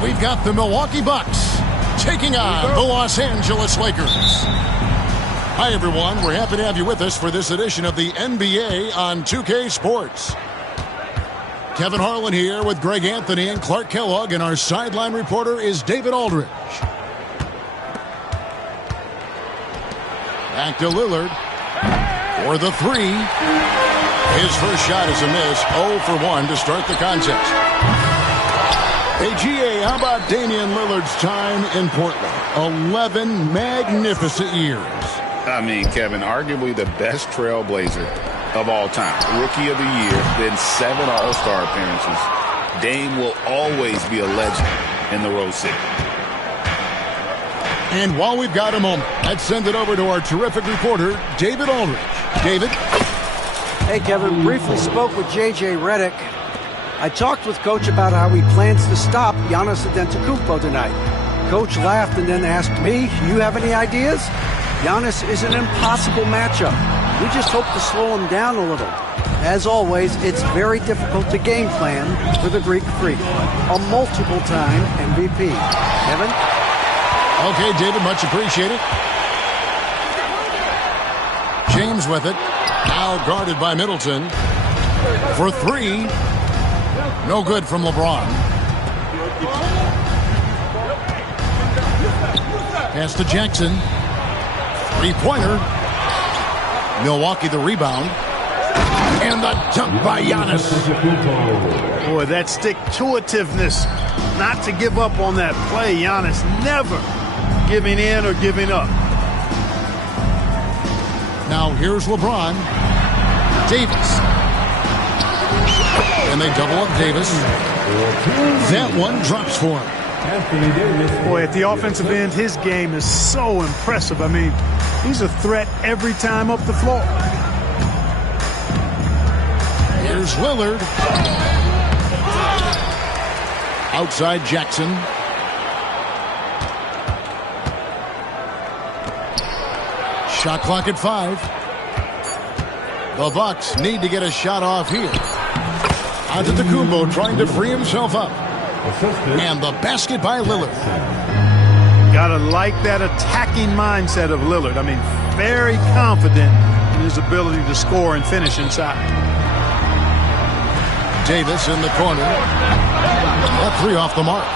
We've got the Milwaukee Bucks taking on the Los Angeles Lakers. Hi, everyone. We're happy to have you with us for this edition of the NBA on 2K Sports. Kevin Harlan here with Greg Anthony and Clark Kellogg, and our sideline reporter is David Aldridge. Back to Lillard for the three. His first shot is a miss, 0 for 1 to start the contest. Hey, GA, how about Damian Lillard's time in Portland? 11 magnificent years. I mean, Kevin, arguably the best trailblazer of all time. Rookie of the year, then 7 All-Star appearances. Dame will always be a legend in the Rose City. And while we've got a moment, let's send it over to our terrific reporter, David Aldridge. David? Hey, Kevin, briefly spoke with J.J. Redick. I talked with Coach about how he plans to stop Giannis Antetokounmpo tonight. Coach laughed and then asked me, you have any ideas? Giannis is an impossible matchup. We just hope to slow him down a little. As always, it's very difficult to game plan for the Greek Freak, a multiple-time MVP. Kevin? Okay, David, much appreciated. James with it. Now guarded by Middleton. For three. No good from LeBron. Pass to Jackson. Three-pointer. Milwaukee the rebound. And the dunk by Giannis. Boy, that stick-to-itiveness, not to give up on that play. Giannis never giving in or giving up. Now here's LeBron. Davis. And they double up Davis. That one drops for him. Boy, at the offensive end, his game is so impressive. I mean, he's a threat every time up the floor. Here's Lillard. Outside Jackson. Shot clock at 5. The Bucks need to get a shot off here. Antetokounmpo trying to free himself up. And the basket by Lillard. Gotta like that attacking mindset of Lillard. I mean, very confident in his ability to score and finish inside. Davis in the corner. That three off the mark.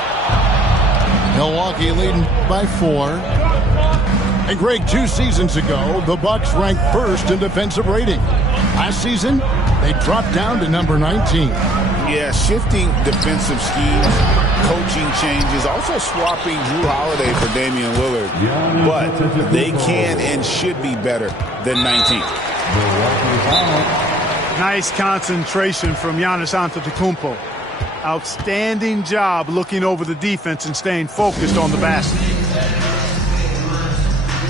Milwaukee leading by 4. And Greg, 2 seasons ago, the Bucks ranked first in defensive rating. Last season, they dropped down to number 19. Yeah, shifting defensive schemes, coaching changes, also swapping Drew Holiday for Damian Lillard. But they can and should be better than 19th. Nice concentration from Giannis Antetokounmpo. Outstanding job looking over the defense and staying focused on the basket.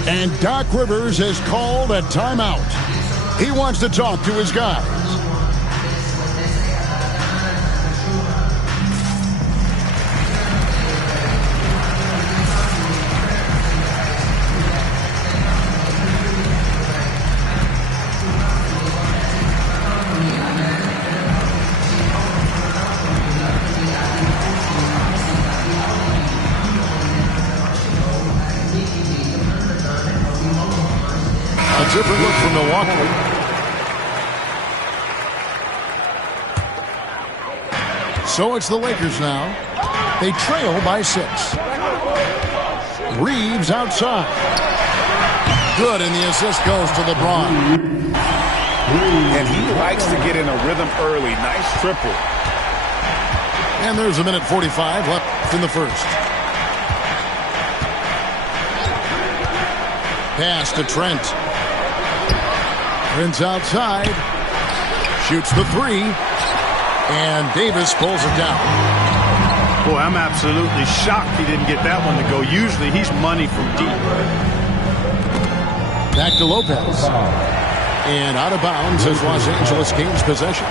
And Doc Rivers has called a timeout. He wants to talk to his guys. A different look from Milwaukee. So it's the Lakers now. They trail by 6. Reeves outside. Good, and the assist goes to LeBron. And he likes to get in a rhythm early. Nice triple. And there's a minute 45 left in the first. Pass to Trent. Trent's outside. Shoots the three. And Davis pulls it down. Boy, I'm absolutely shocked he didn't get that one to go. Usually he's money from deep. Back to Lopez. And out of bounds as Los Angeles gains possession.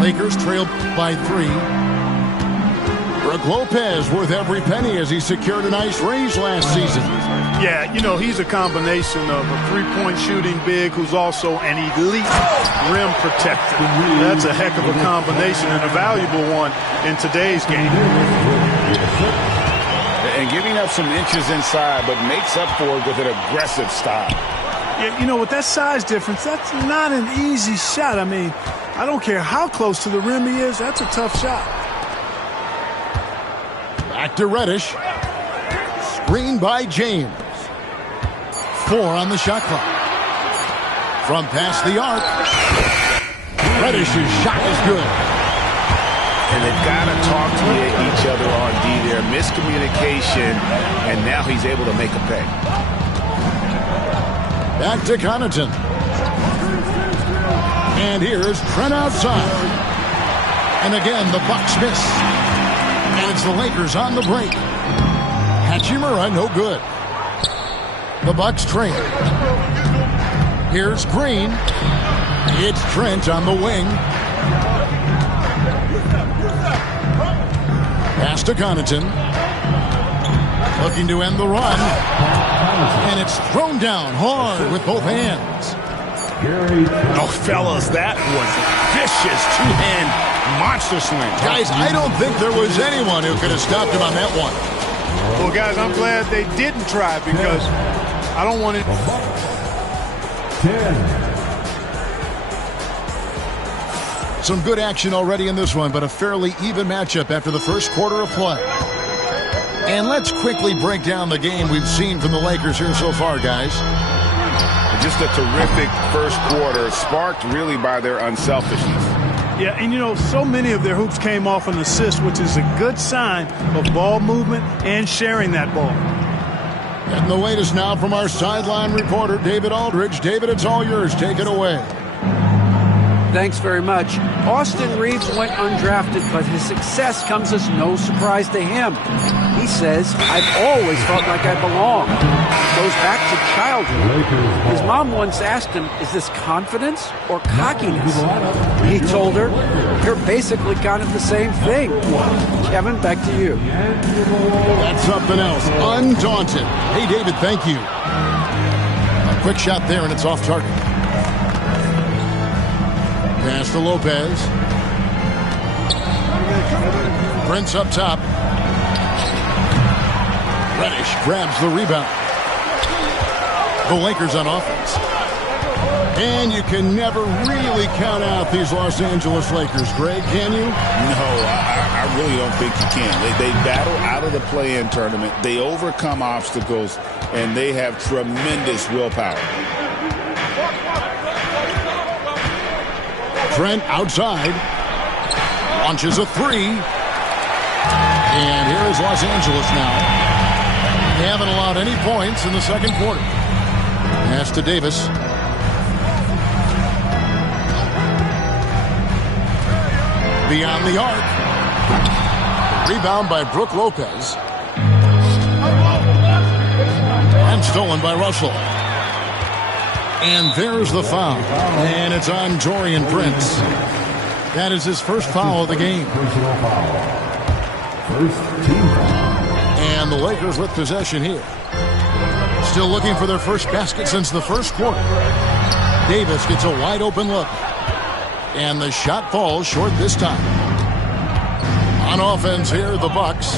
Lakers trail by 3. Brook Lopez worth every penny as he secured a nice raise last season. Yeah, you know, he's a combination of a three-point shooting big who's also an elite rim protector. That's a heck of a combination and a valuable one in today's game. And giving up some inches inside, but makes up for it with an aggressive style. Yeah, you know, with that size difference, that's not an easy shot. I mean, I don't care how close to the rim he is, that's a tough shot. Back to Reddish. Screen by James. 4 on the shot clock. From past the arc. Reddish's shot is good. And they've got to talk to each other on D there. Miscommunication, and now he's able to make a pay. Back to Connaughton. And here's Trent outside. And again, the Bucks miss. And it's the Lakers on the break. Hachimura, no good. The Bucks trail. Here's Green. It's Trent on the wing. Pass to Connaughton. Looking to end the run. And it's thrown down hard with both hands. Oh, fellas, that was vicious two-hand monster swing. Guys, I don't think there was anyone who could have stopped him on that one. Well, guys, I'm glad they didn't try because I don't want it. 10. Some good action already in this one, but a fairly even matchup after the first quarter of play. And let's quickly break down the game we've seen from the Lakers here so far, guys. Just a terrific first quarter, sparked really by their unselfishness. Yeah, and you know, so many of their hoops came off an assist, which is a good sign of ball movement and sharing that ball. Getting the latest now from our sideline reporter, David Aldridge. David, it's all yours. Take it away. Thanks very much. Austin Reeves went undrafted, but his success comes as no surprise to him. He says, I've always felt like I belong. Goes back to childhood. His mom once asked him, is this confidence or cockiness? He told her, you're basically kind of the same thing. Kevin, back to you. That's something else. Undaunted. Hey, David, thank you. A quick shot there, and it's off target. Pass to Lopez. Prince up top. Reddish grabs the rebound. The Lakers on offense. And you can never really count out these Los Angeles Lakers, Greg, can you? No, I really don't think you can. They battle out of the play-in tournament. They overcome obstacles, and they have tremendous willpower. Trent outside. Launches a three. And here is Los Angeles now. They haven't allowed any points in the second quarter. Pass to Davis. Beyond the arc. Rebound by Brook Lopez. And stolen by Russell. And there's the foul. And it's on Taurean Prince. That is his first foul of the game. And the Lakers with possession here. Still looking for their first basket since the first quarter. Davis gets a wide open look. And the shot falls short this time. On offense here, the Bucks.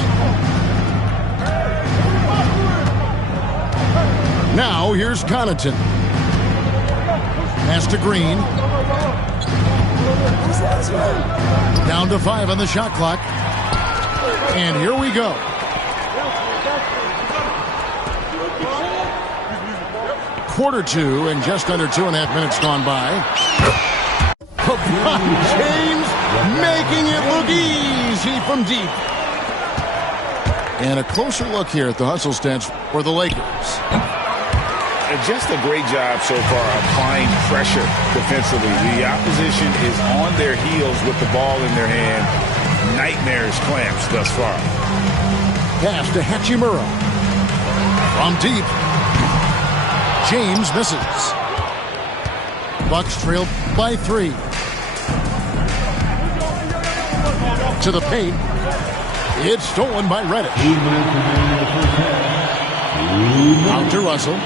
Now here's Connaughton. Pass to Green. Down to 5 on the shot clock. And here we go. Quarter 2 and just under 2.5 minutes gone by. LeBron James making it look easy from deep. And a closer look here at the hustle stats for the Lakers. Just a great job so far applying pressure defensively. The opposition is on their heels with the ball in their hand. Nightmares clamps thus far. Pass to Hachimura. From deep. James misses. Bucks trail by 3. To the paint. It's stolen by Reddick. Out to Russell.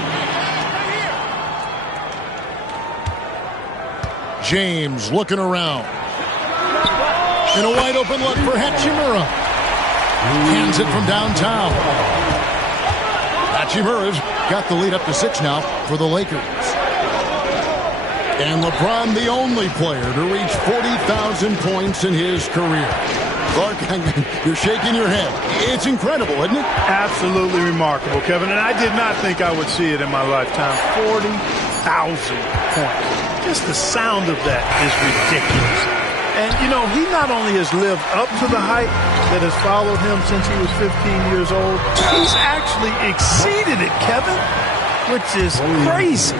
James looking around. And a wide open look for Hachimura. Hands it from downtown. Hachimura's got the lead up to 6 now for the Lakers. And LeBron, the only player to reach 40,000 points in his career. Clark, you're shaking your head. It's incredible, isn't it? Absolutely remarkable, Kevin. And I did not think I would see it in my lifetime. 40,000 points. Just the sound of that is ridiculous. And, you know, he not only has lived up to the hype that has followed him since he was 15 years old, he's actually exceeded it, Kevin, which is crazy.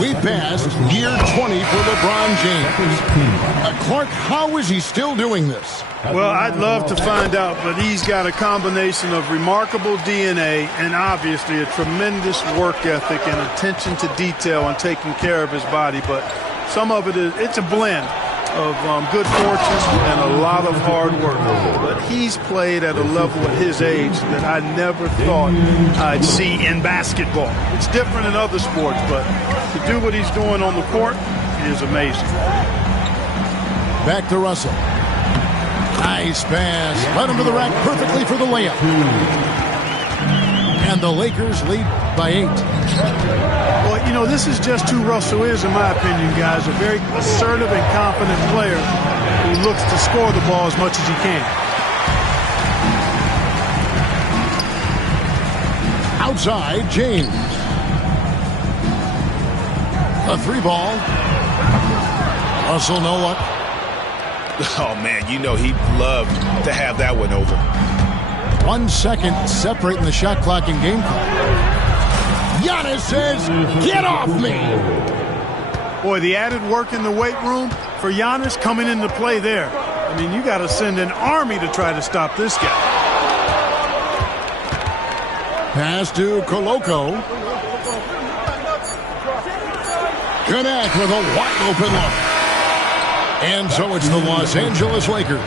We passed year 20 for LeBron James. Clark, how is he still doing this? Well, I'd love to find out, but he's got a combination of remarkable DNA and obviously a tremendous work ethic and attention to detail and taking care of his body. But some of it's a blend of good fortune and a lot of hard work. But he's played at a level at his age that I never thought I'd see in basketball. It's different in other sports, but to do what he's doing on the court is amazing. Back to Russell. Nice pass. Led him to the rack perfectly for the layup. And the Lakers lead by 8. Well, you know, this is just who Russell is, in my opinion, guys. A very assertive and confident player who looks to score the ball as much as he can. Outside, James. A 3 ball. Russell, no luck. Oh, man, you know he'd love to have that one over. 1 second separating the shot clock and game clock. Giannis says, get off me. Boy, the added work in the weight room for Giannis coming into play there. I mean, you got to send an army to try to stop this guy. Pass to Koloko. Connect with a wide open look. And so it's the Los Angeles Lakers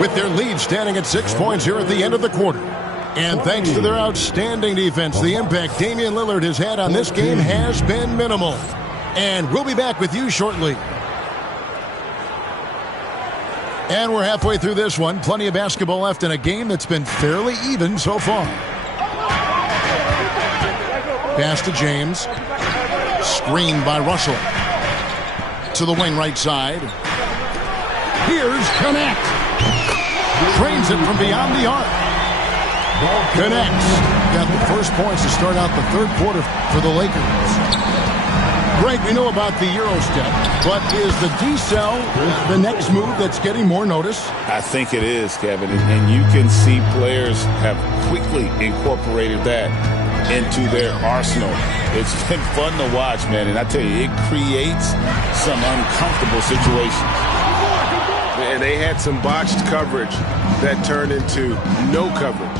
with their lead standing at 6 points here at the end of the quarter. And thanks to their outstanding defense, the impact Damian Lillard has had on this game has been minimal. And we'll be back with you shortly. And we're halfway through this one. Plenty of basketball left in a game that's been fairly even so far. Pass to James. Screened by Russell. To the wing right side. Here's Connect. Trains it from beyond the arc. Connects. Got the first points to start out the third quarter for the Lakers. Greg, we know about the Euro step, but is the decel the next move that's getting more notice? I think it is, Kevin, and you can see players have quickly incorporated that into their arsenal. It's been fun to watch, man, and I tell you, it creates some uncomfortable situations. And they had some botched coverage that turned into no coverage.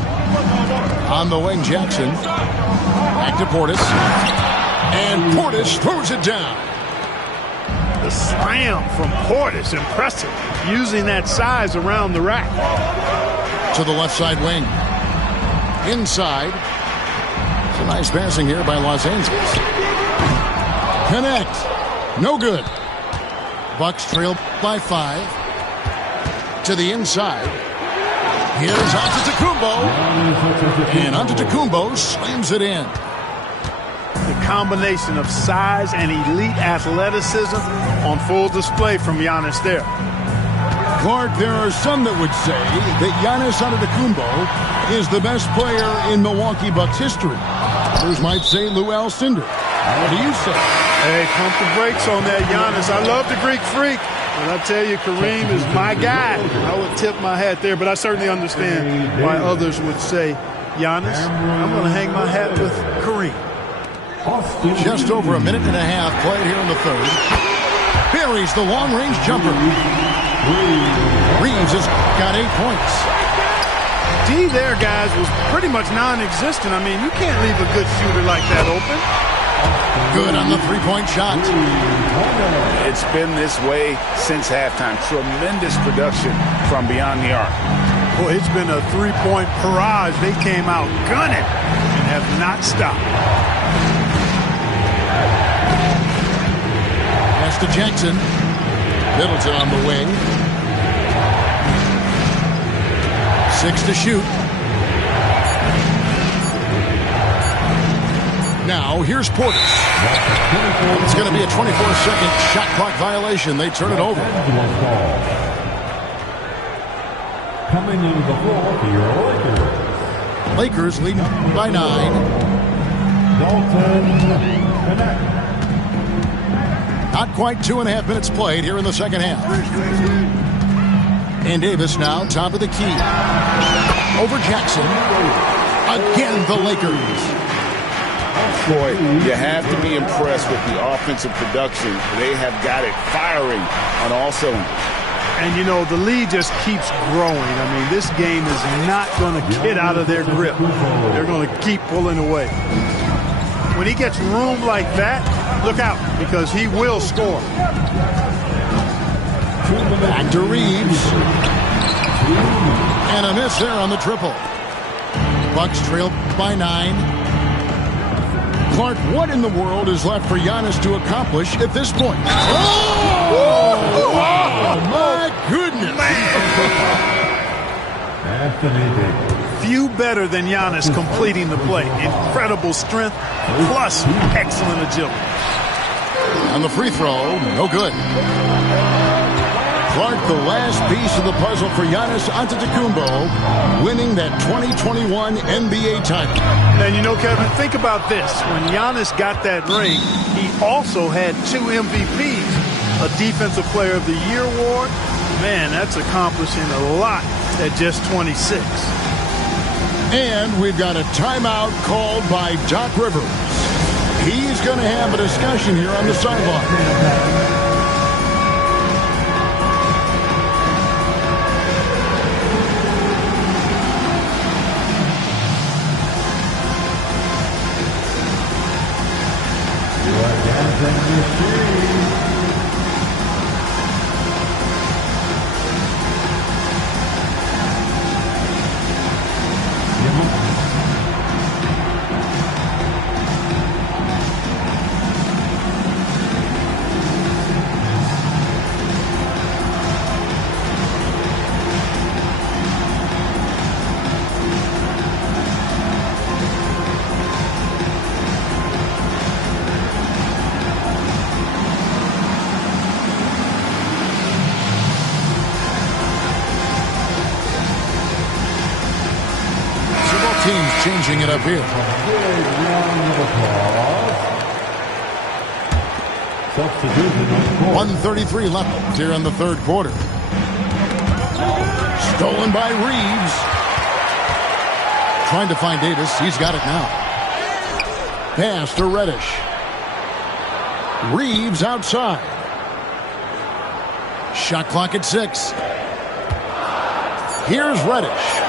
On the wing, Jackson. Back to Portis. And Portis throws it down. The slam from Portis, impressive. Using that size around the rack. To the left side wing. Inside. Some nice passing here by Los Angeles. Connect. No good. Bucks trail by 5. To the inside. Here's Antetokounmpo. And Antetokounmpo slams it in. The combination of size and elite athleticism on full display from Giannis there. Clark, there are some that would say that Giannis Antetokounmpo is the best player in Milwaukee Bucks history. Others might say Lou Alcindor. What do you say? Hey, pump the brakes on that, Giannis. I love the Greek Freak, but I tell you, Kareem is my guy. I would tip my hat there, but I certainly understand why others would say Giannis. I'm going to hang my hat with Kareem. Just over a minute and a half played here in the third. Buries the long-range jumper. Reeves has got 8 points. D there, guys, was pretty much non-existent. I mean, you can't leave a good shooter like that open. Good on the three-point shot. It's been this way since halftime. Tremendous production from beyond the arc. Boy, it's been a three-point barrage. They came out gunning and have not stopped. Pass to Jackson. Middleton on the wing. 6 to shoot. Now, here's Portis. It's going to be a 24-second shot clock violation. They turn it over. Coming into the floor for your Lakers. Lakers leading by 9. Dalton Connect. Not quite 2.5 minutes played here in the second half. And Davis now top of the key. Over Jackson. Again, the Lakers. Boy, you have to be impressed with the offensive production. They have got it firing on all cylinders. And, you know, the lead just keeps growing. I mean, this game is not going to get out of their grip. They're going to keep pulling away. When he gets room like that, look out, because he will score. Back to Reeves. And a miss there on the triple. Bucks trail by 9. Clark, what in the world is left for Giannis to accomplish at this point? Oh my goodness. Few better than Giannis completing the play. Incredible strength, plus excellent agility. On the free throw, no good. Clark, the last piece of the puzzle for Giannis Antetokounmpo, winning that 2021 NBA title. And you know, Kevin, think about this. When Giannis got that ring, he also had 2 MVPs, a Defensive Player of the Year award. Man, that's accomplishing a lot at just 26. And we've got a timeout called by Doc Rivers. He's going to have a discussion here on the sideline. Teams changing it up here. 1:33 left here in the third quarter. Stolen by Reeves. Trying to find Davis. He's got it now. Pass to Reddish. Reeves outside. Shot clock at 6. Here's Reddish.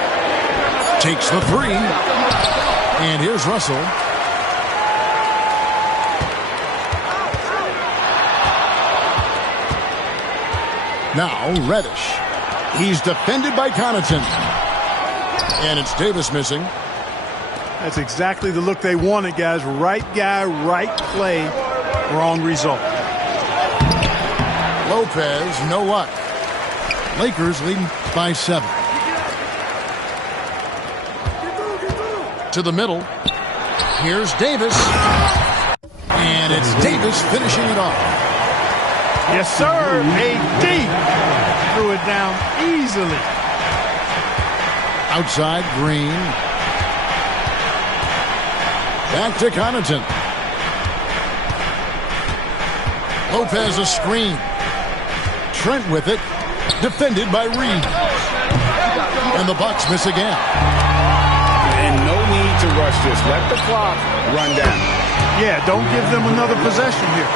Takes the 3. And here's Russell. Now Reddish. He's defended by Connaughton. And it's Davis missing. That's exactly the look they wanted, guys. Right guy, right play, wrong result. Lopez, no luck. Lakers leading by 7. To the middle. Here's Davis. And it's Davis finishing it off. Yes, sir. AD threw it down easily. Outside, Green. Back to Connaughton. Lopez a screen. Trent with it. Defended by Reed. And the Bucks miss again. And no need to rush this. Let the clock run down. Yeah, don't give them another possession here.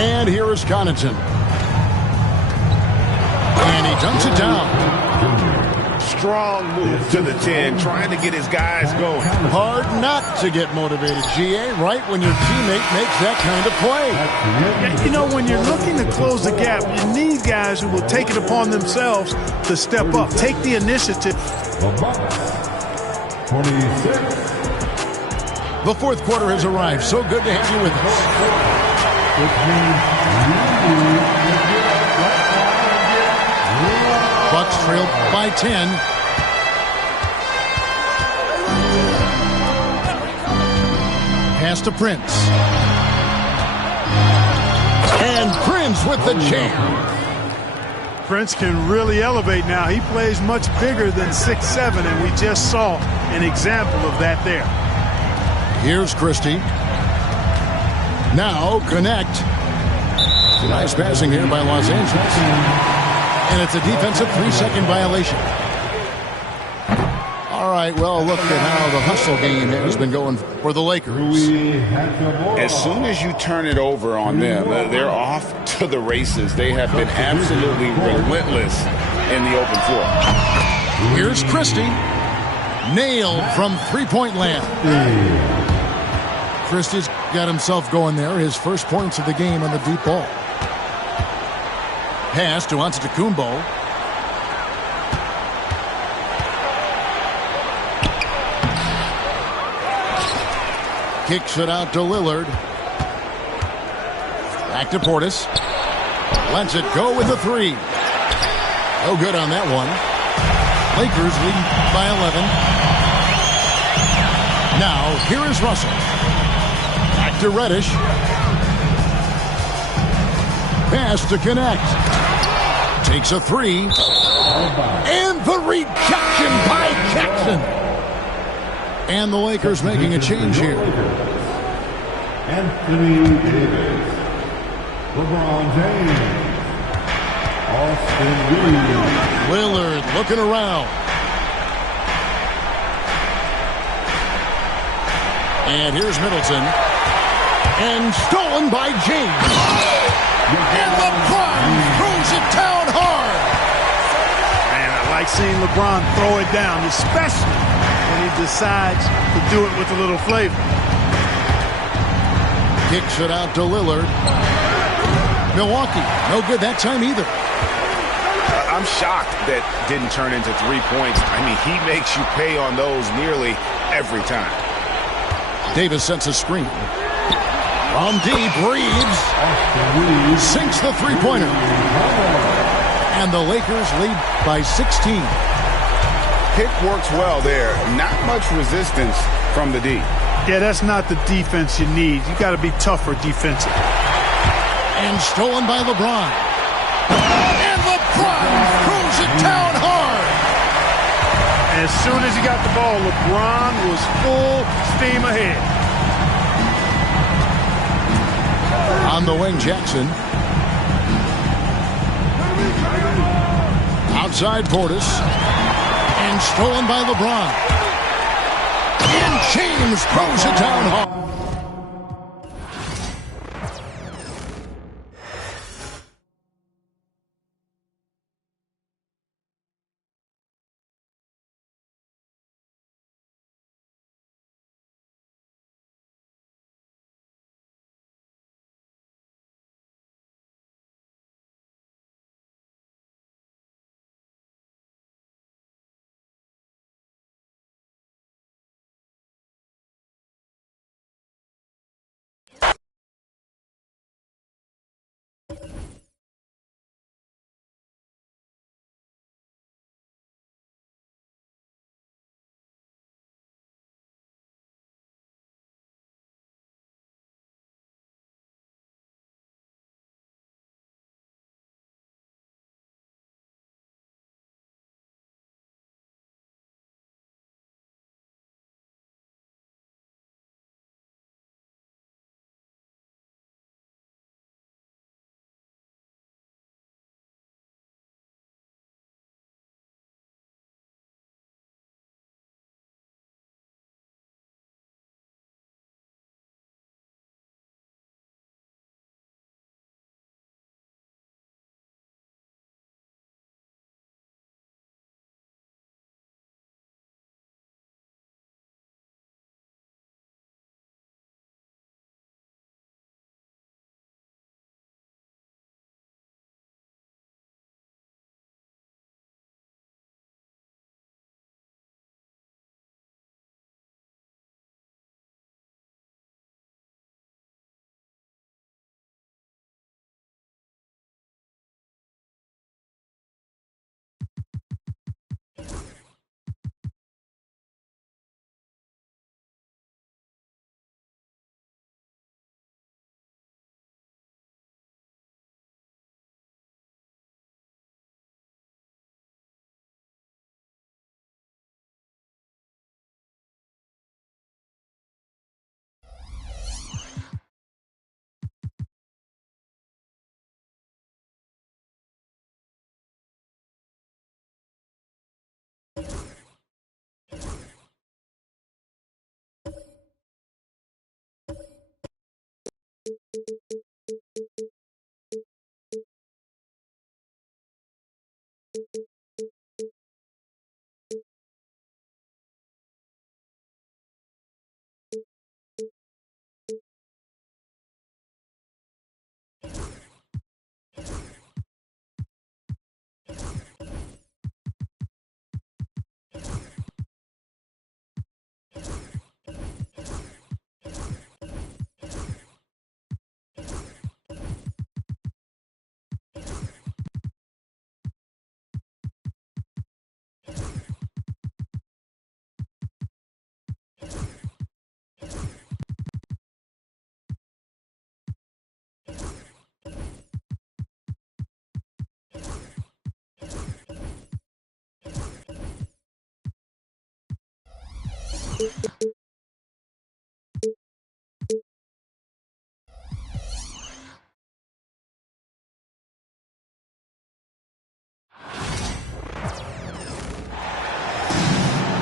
And here is Connaughton. And he dunks it down. Strong move to the 10, trying to get his guys going. Hard not to get motivated, GA, right when your teammate makes that kind of play. Yeah, you know, when you're looking to close the gap, you need guys who will take it upon themselves to step up, take the initiative. The Bucks, 26. The fourth quarter has arrived. So good to have you with us. Bucks trail by 10. Pass to Prince. And Prince with the jam. Prince can really elevate now. He plays much bigger than 6'7", and we just saw an example of that there. Here's Christie. Now connect. Nice passing here by Los Angeles. And it's a defensive 3-second violation. All right, well, look at how the hustle game has been going for the Lakers. As soon as you turn it over on them, they're off to the races. They have been absolutely relentless in the open floor. Here's Christie. Nailed from three-point land. Christie's got himself going there. His first points of the game on the deep ball. Pass to Antetokounmpo. Kicks it out to Lillard. Back to Portis. Lets it go with the three. No good on that one. Lakers leading by 11. Now, here is Russell. Back to Reddish. Pass to connect. Takes a three. And the rejection by Jackson. And the Lakers making a change here. Anthony Davis. LeBron James. Austin Reeves. Lillard looking around. And here's Middleton. And stolen by James. And LeBron throws it down hard. Man, I like seeing LeBron throw it down, especially when he decides to do it with a little flavor. Kicks it out to Lillard. Milwaukee, no good that time either. I'm shocked that didn't turn into 3 points. I mean, he makes you pay on those nearly every time. Davis sets a screen. From deep, Reeves sinks the three-pointer. And the Lakers lead by 16. Pick works well there. Not much resistance from the D. Yeah, that's not the defense you need. You got to be tougher defensive. And stolen by LeBron. And LeBron throws it down hard. As soon as he got the ball, LeBron was full steam ahead. On the wing, Jackson. Outside Portis. And stolen by LeBron. And James throws it down hard.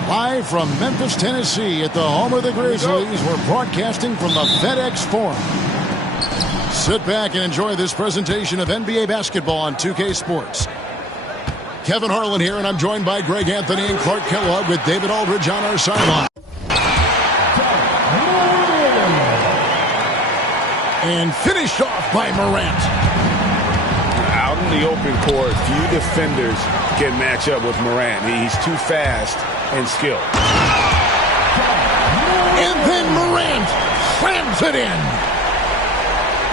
Live from Memphis, Tennessee, at the home of the Grizzlies, we're broadcasting from the FedEx Forum. Sit back and enjoy this presentation of NBA basketball on 2K Sports. Kevin Harlan here, and I'm joined by Greg Anthony and Clark Kellogg with David Aldridge on our sideline. And finished off by Morant. Out in the open court, few defenders can match up with Morant. He's too fast and skilled. And then Morant slams it in.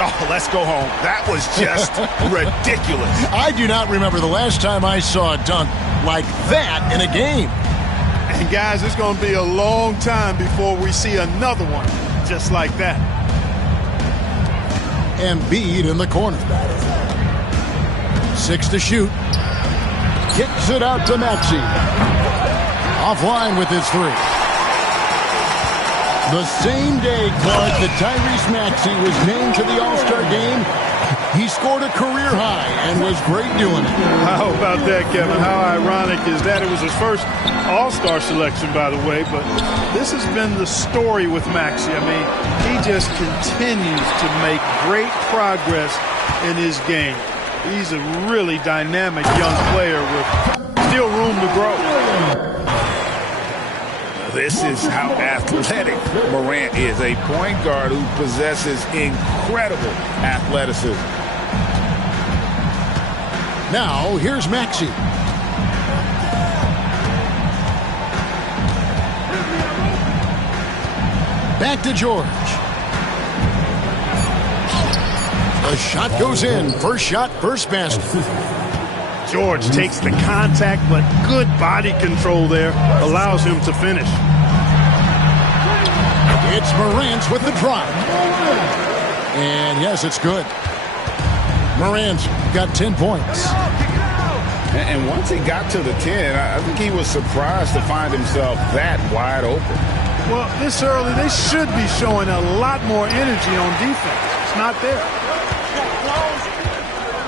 Oh, let's go home. That was just ridiculous. I do not remember the last time I saw a dunk like that in a game. And guys, it's going to be a long time before we see another one just like that. Embiid in the corner. 6 to shoot. Kicks it out to Maxey. Offline with his 3. The same day, Clark, that Tyrese Maxey was named to the All-Star game, he scored a career high and was great doing it. How about that, Kevin? How ironic is that? It was his first All-Star selection, by the way, but this has been the story with Maxey. I mean, he just continues to make great progress in his game. He's a really dynamic young player with still room to grow. This is how athletic Morant is, a point guard who possesses incredible athleticism. Now, here's Maxey. Back to George. The shot goes in. First shot, first basket. George takes the contact, but good body control there allows him to finish. It's Morant with the drive. And yes, it's good. Morant got 10 points. And once he got to the 10, I think he was surprised to find himself that wide open. Well, this early, they should be showing a lot more energy on defense. It's not there.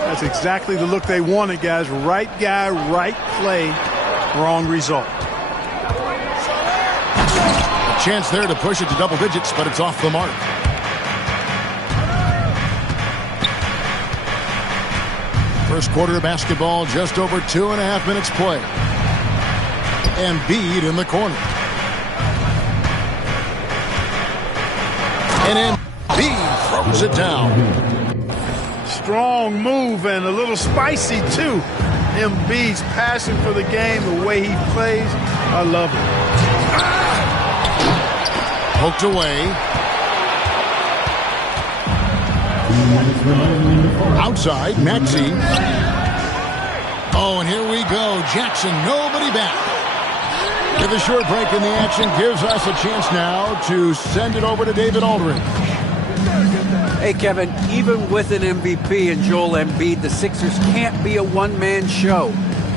That's exactly the look they wanted, guys. Right guy, right play, wrong result. A chance there to push it to double digits, but it's off the mark. First quarter of basketball, just over 2.5 minutes play. Embiid in the corner. And Embiid throws it down. Strong move and a little spicy, too. Embiid's passion for the game, the way he plays, I love it. Poked away. Outside, Maxey. Oh, and here we go. Jackson, nobody back. With a short break in the action, gives us a chance now to send it over to David Aldridge. Hey, Kevin, even with an MVP and Joel Embiid, the Sixers can't be a one-man show.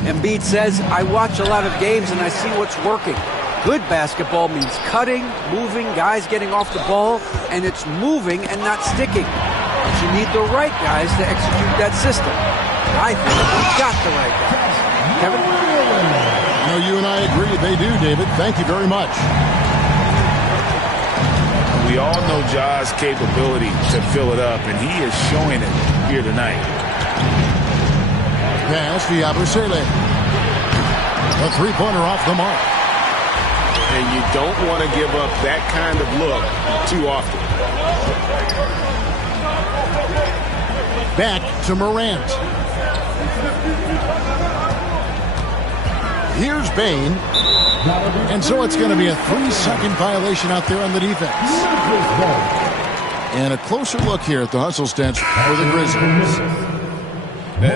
Embiid says, I watch a lot of games and I see what's working. Good basketball means cutting, moving, guys getting off the ball, and it's moving and not sticking. But you need the right guys to execute that system. I think we've got the right guys. Kevin? No, you and I agree they do, David. Thank you very much. We We all know Ja's capability to fill it up, and he is showing it here tonight. Pass to Yabusele. A three-pointer off the mark. And you don't want to give up that kind of look too often. Back to Morant. Here's Bain. And so it's going to be a 3-second violation out there on the defense. And a closer look here at the hustle stats for the Grizzlies.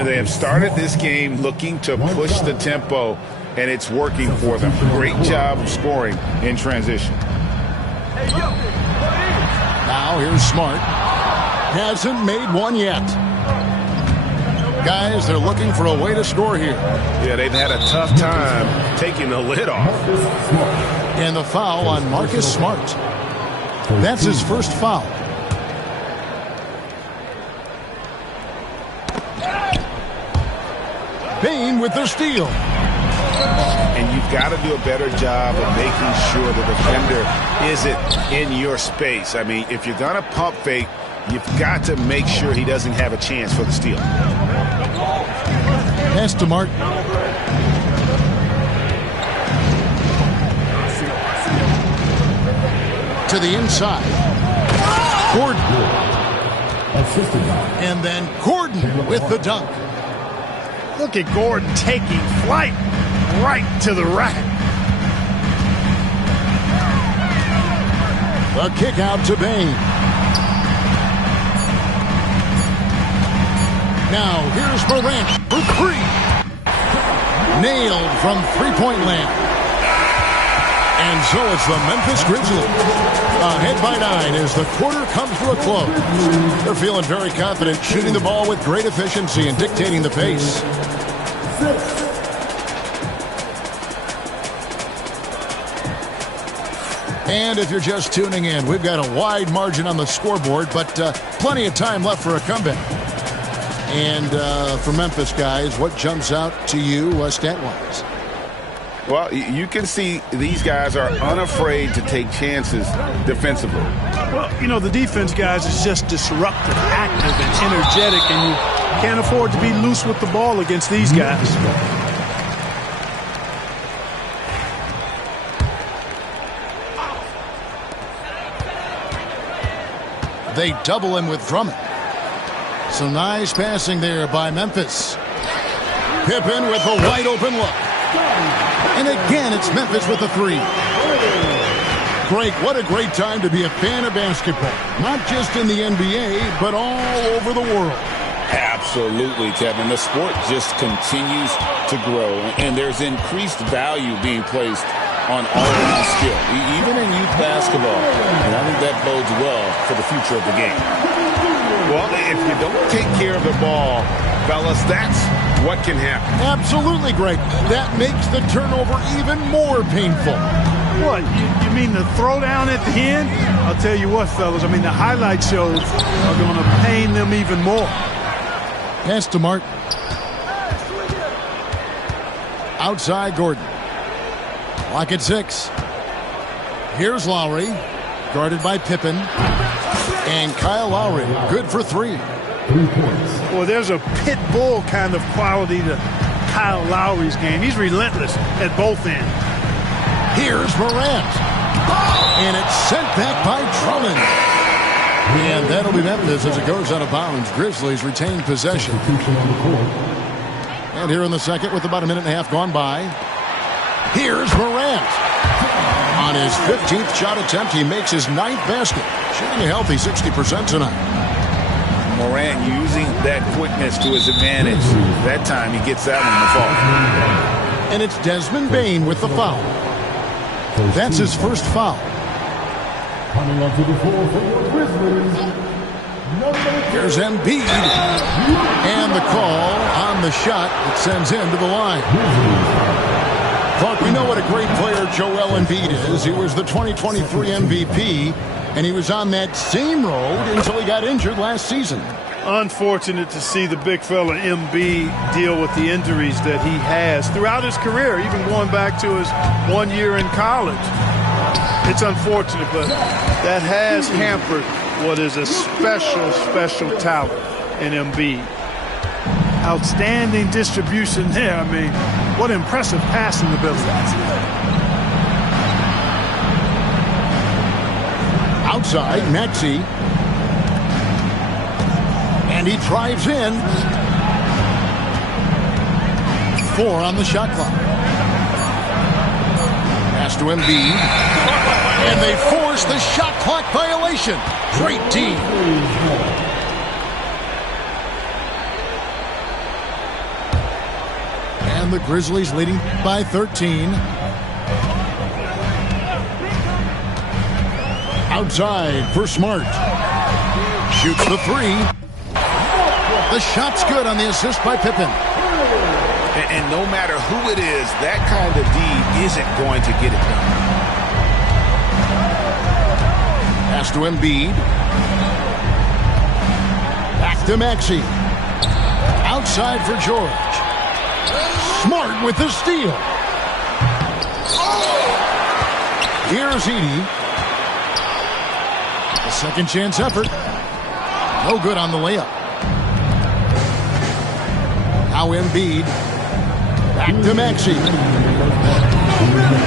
They have started this game looking to push the tempo, and it's working for them. Great job of scoring in transition. Now here's Smart. Hasn't made one yet. Guys, they're looking for a way to score here. Yeah, they've had a tough time taking the lid off. And the foul on Marcus Smart. That's his first foul. Bain with the steal. And you've got to do a better job of making sure the defender isn't in your space. I mean, if you're going to pump fake, you've got to make sure he doesn't have a chance for the steal. Pass to Martin. To the inside. Gordon. And then Gordon with the dunk. Look at Gordon taking flight right to the rack. The kick out to Bain. Now here's Morant for three. Nailed from three-point land. And so it's the Memphis Grizzlies. Ahead by 9 as the quarter comes to a close. They're feeling very confident, shooting the ball with great efficiency and dictating the pace. And if you're just tuning in, we've got a wide margin on the scoreboard, but plenty of time left for a comeback. And for Memphis, guys, what jumps out to you stat-wise? Well, you can see these guys are unafraid to take chances defensively. Well, you know, the defense, guys, is just disruptive, active, and energetic, and you can't afford to be loose with the ball against these guys. They double him with Drummond. So nice passing there by Memphis. Pippen with a wide open look. And again, it's Memphis with a three. Greg, what a great time to be a fan of basketball. Not just in the NBA, but all over the world. Absolutely, Kevin. The sport just continues to grow, and there's increased value being placed on all of the skill, even in youth basketball. And I think that bodes well for the future of the game. Well, if you don't take care of the ball, fellas, that's what can happen. Absolutely, Greg. That makes the turnover even more painful. What, you mean the throwdown at the end? I'll tell you what, fellas, I mean, the highlight shows are going to pain them even more. Pass to Martin. Outside Gordon. Lock at 6. Here's Lowry, guarded by Pippen. And Kyle Lowry, good for 3. 3 points. Well, there's a pit bull kind of quality to Kyle Lowry's game. He's relentless at both ends. Here's Morant. And it's sent back by Drummond. And that'll be Memphis as it goes out of bounds. Grizzlies retain possession. And here in the second with about a minute and a half gone by. Here's Morant. On his 15th shot attempt, he makes his 9th basket. Shooting a healthy 60% tonight. Morant using that quickness to his advantage. That time he gets that one in the fall. And it's Desmond Bain with the foul. That's his first foul. Coming onto the floor for the Grizzlies. Here's Embiid. And the call on the shot that sends him to the line. Clark, we know what a great player Joel Embiid is. He was the 2023 MVP, and he was on that same road until he got injured last season. Unfortunate to see the big fella Embiid deal with the injuries that he has throughout his career, even going back to his 1 year in college. It's unfortunate, but that has hampered what is a special talent in Embiid. Outstanding distribution there. I mean, what impressive passing ability. Outside, Maxey. And he drives in. 4 on the shot clock. Pass to Embiid. And they force the shot clock violation. Great team. And the Grizzlies leading by 13. Outside for Smart. Shoots the 3. The shot's good on the assist by Pippen. And no matter who it is, that kind of D isn't going to get it done. Pass to Embiid. Back to Maxey. Outside for George. Smart with the steal. Here's Edey. A second chance effort. No good on the layup. Now Embiid. Back to Maxey.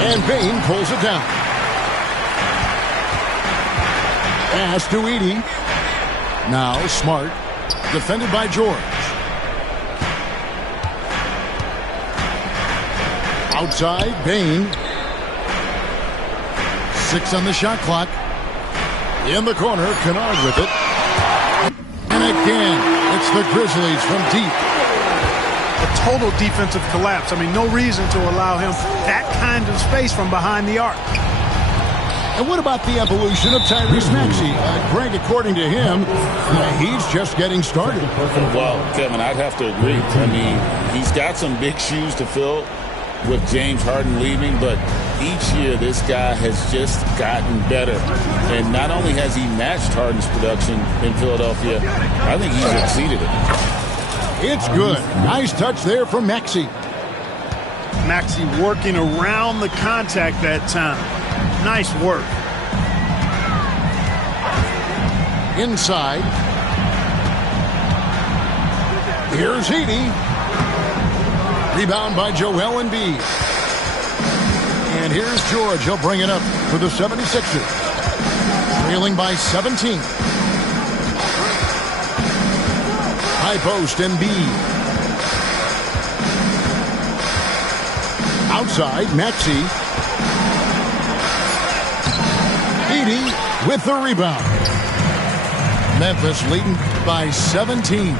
And Bane pulls it down. Pass to Edey. Now Smart. Defended by George. Outside, Bane. 6 on the shot clock. In the corner, Kennard with it. And again, it's the Grizzlies from deep. A total defensive collapse. I mean, no reason to allow him that kind of space from behind the arc. And what about the evolution of Tyrese Maxey? Greg, according to him, he's just getting started. Well, Kevin, I'd have to agree. I mean, he's got some big shoes to fill with James Harden leaving, but each year this guy has just gotten better. And not only has he matched Harden's production in Philadelphia, I think he's exceeded it. It's good. Nice touch there from Maxey. Maxey working around the contact that time. Nice work. Inside. Here's Edey. Rebound by Joel Embiid. And here's George. He'll bring it up for the 76ers. Trailing by 17. High post, Embiid. Outside, Maxey. Edey with the rebound. Memphis leading by 17.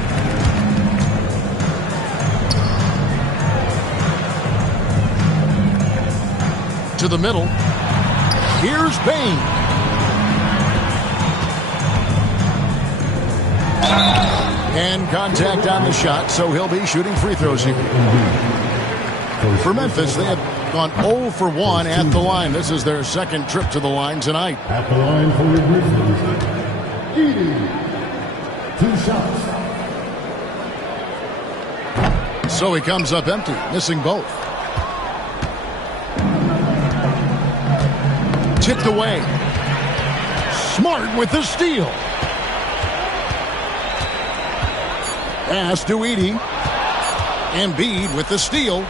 To the middle. Here's Bane. And contact on the shot, so he'll be shooting free throws here. For Memphis, they have gone 0 for 1 at the line. This is their second trip to the line tonight. At the line for the Grizzlies, Edey. 2 shots. So he comes up empty, missing both. Tipped away. Smart with the steal. Pass to Edey. Embiid with the steal.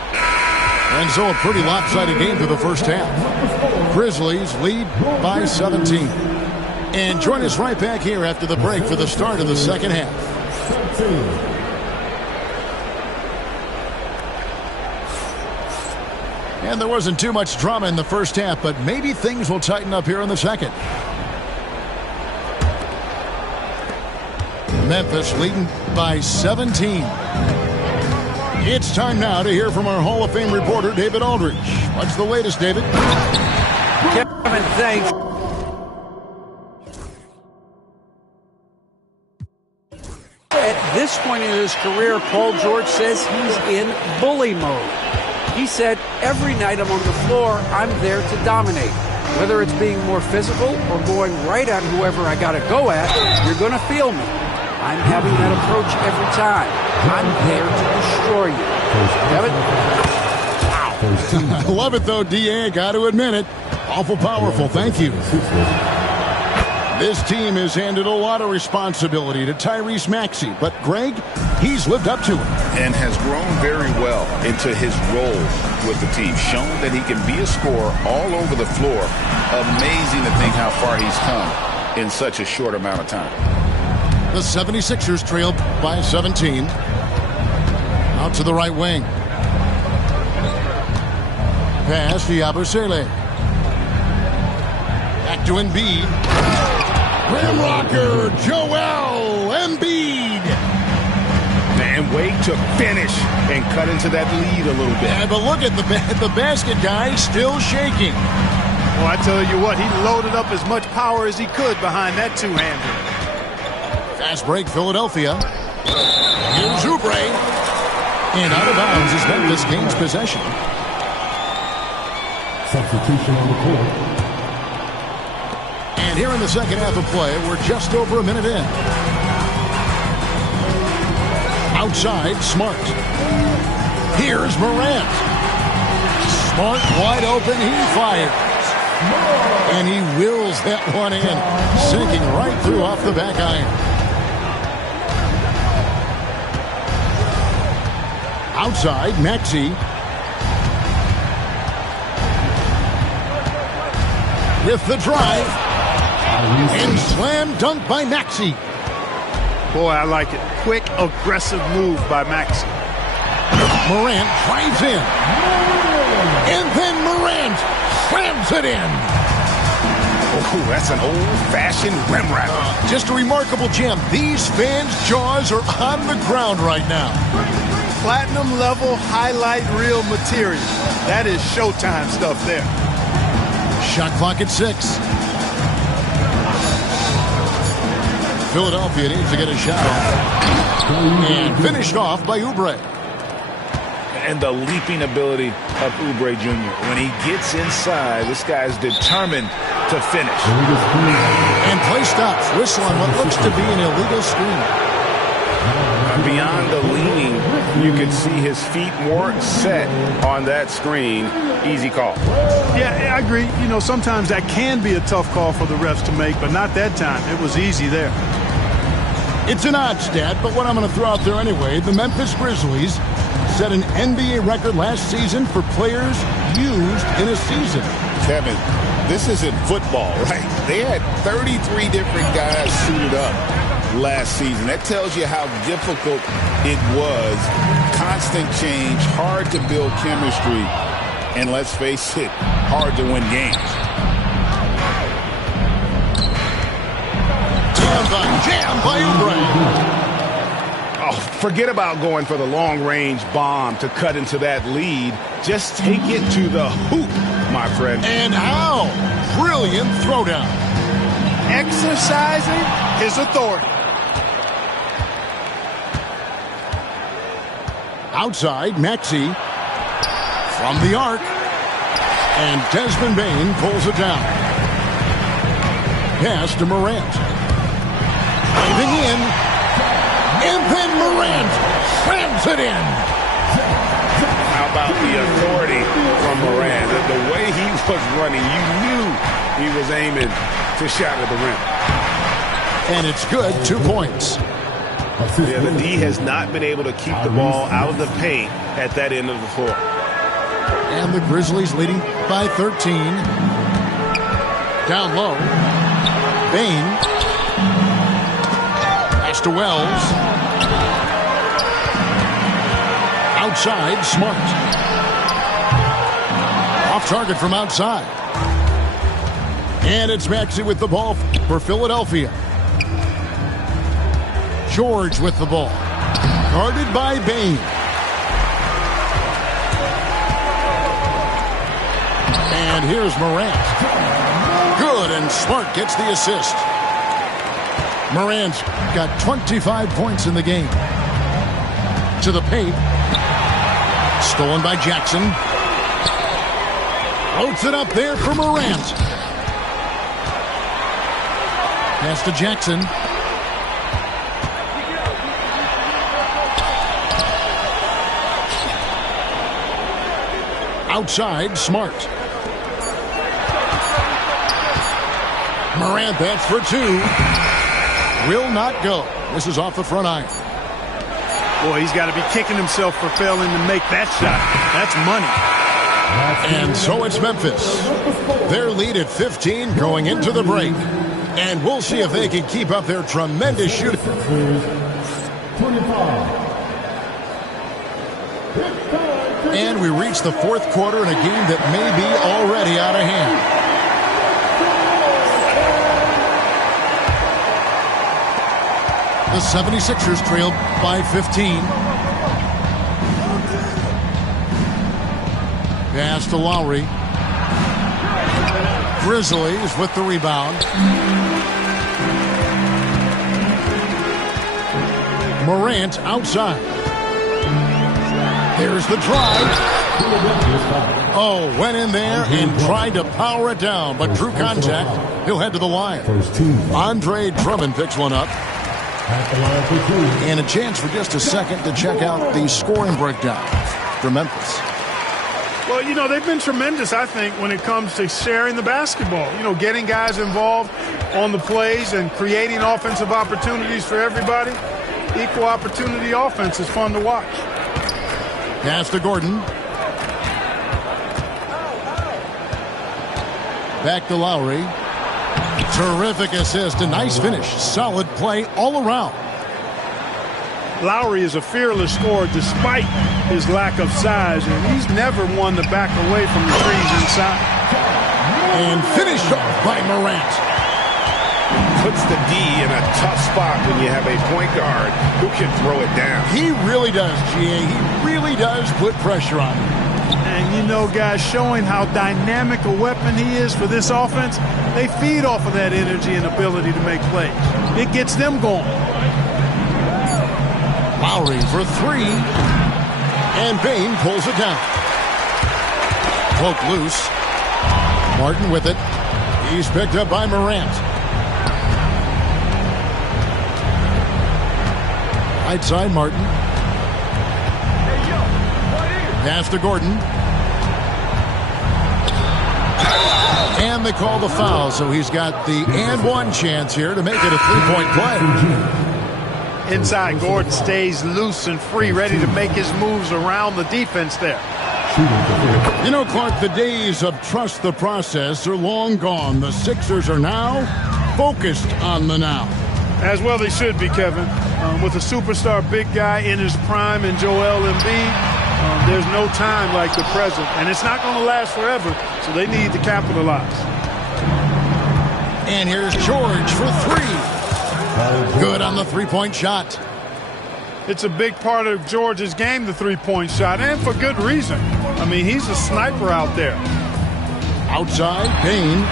And so a pretty lopsided game for the first half. Grizzlies lead by 17. And join us right back here after the break for the start of the second half. And there wasn't too much drama in the first half, but maybe things will tighten up here in the second. Memphis leading by 17. It's time now to hear from our Hall of Fame reporter, David Aldridge. What's the latest, David? Kevin, thanks. At this point in his career, Paul George says he's in bully mode. He said, every night I'm on the floor, I'm there to dominate. Whether it's being more physical or going right at whoever I got to go at, you're going to feel me. I'm having that approach every time. I'm there to destroy you. Kevin? I love it, though, D.A. Got to admit it. Awful powerful, thank you. This team has handed a lot of responsibility to Tyrese Maxey, but Greg, he's lived up to it. And has grown very well into his role with the team. Shown that he can be a scorer all over the floor. Amazing to think how far he's come in such a short amount of time. The 76ers trailed by 17. Out to the right wing. Pass to Yabusele. Back to Embiid. Rim rocker, Joel Embiid. And wait to finish and cut into that lead a little bit. Yeah, but look at the basket guy still shaking. Well, I tell you what, he loaded up as much power as he could behind that two-hander. Fast break, Philadelphia. Here's Oubre. And out of bounds as Memphis gains possession. Substitution on the court. And here in the second half of play, we're just over a minute in. Outside, Smart. Here's Morant. Smart wide open, he fires. And he wills that one in, sinking right through off the back iron. Outside, Maxey. With the drive. And slam dunk by Maxey. Boy, I like it. Quick, aggressive move by Maxey. Morant drives in. And then Morant slams it in. Oh, that's an old-fashioned rim wrap. Just a remarkable jam. These fans' jaws are on the ground right now. Platinum level highlight reel material. That is Showtime stuff there. Shot clock at 6. Philadelphia needs to get a shot off. And finished off by Oubre. And the leaping ability of Oubre Jr. When he gets inside, this guy's determined to finish. And play stops. Whistle on what looks to be an illegal screen. Beyond the leaning, you can see his feet weren't set on that screen. Easy call. Yeah, I agree. You know, sometimes that can be a tough call for the refs to make, but not that time. It was easy there. It's an odd stat, but what I'm going to throw out there anyway. The Memphis Grizzlies set an NBA record last season for players used in a season. Kevin, this isn't football, right? They had 33 different guys suited up last season. That tells you how difficult it was. Constant change, hard to build chemistry, and let's face it, hard to win games. Jam by Oubre. Oh, forget about going for the long-range bomb to cut into that lead. Just take it to the hoop, my friend. And how? Brilliant throwdown. Exercising his authority. Outside, Maxey from the arc. And Desmond Bane pulls it down. Pass to Morant. Driving in. And then Morant slams it in. How about the authority from Morant? The way he was running, you knew he was aiming to shatter the rim. And it's good, 2 points. Yeah, the D has not been able to keep the ball out of the paint at that end of the floor. And the Grizzlies leading by 13. Down low. Bane. Pass to Wells. Outside, Smart. Off target from outside. And it's Maxey with the ball for Philadelphia. George with the ball. Guarded by Bane. And here's Morant. Good, and Smart gets the assist. Morant's got 25 points in the game. To the paint. Stolen by Jackson. Floats it up there for Morant. Pass to Jackson. Outside, Smart. Morant, that's for two. Will not go. This is off the front iron. Boy, he's got to be kicking himself for failing to make that shot. That's money. And so it's Memphis. Their lead at 15 going into the break. And we'll see if they can keep up their tremendous shooting. 25. And we reach the fourth quarter in a game that may be already out of hand. The 76ers trail by 15. Pass to Lowry. Grizzlies with the rebound. Morant outside. There's the drive. Oh, went in there and tried to power it down, but drew contact. He'll head to the line. Andre Drummond picks one up. And a chance for just a second to check out the scoring breakdown for Memphis. Well, you know, they've been tremendous, I think, when it comes to sharing the basketball. You know, getting guys involved on the plays and creating offensive opportunities for everybody. Equal opportunity offense is fun to watch. Pass to Gordon. Back to Lowry. Terrific assist. A nice finish. Solid play all around. Lowry is a fearless scorer despite his lack of size, and he's never one to back away from the trees inside. And finished off by Morant. Puts the D in a tough spot when you have a point guard who can throw it down. He really does, GA. He really does put pressure on him. And you know, guys, showing how dynamic a weapon he is for this offense, they feed off of that energy and ability to make plays. It gets them going. Lowry for three. And Bain pulls it down. Poke loose. Martin with it. He's picked up by Morant. Right side, Martin. Pass to Gordon. And they call the foul, so he's got the and one chance here to make it a three-point play. Inside, Gordon stays loose and free, ready to make his moves around the defense there. You know, Clark, the days of trust the process are long gone. The Sixers are now focused on the now. As well they should be, Kevin. With a superstar big guy in his prime in Joel Embiid, there's no time like the present. And it's not going to last forever, so they need to capitalize. And here's George for three. Good on the three-point shot. It's a big part of George's game, the three-point shot, and for good reason. I mean, he's a sniper out there. Outside, Bain.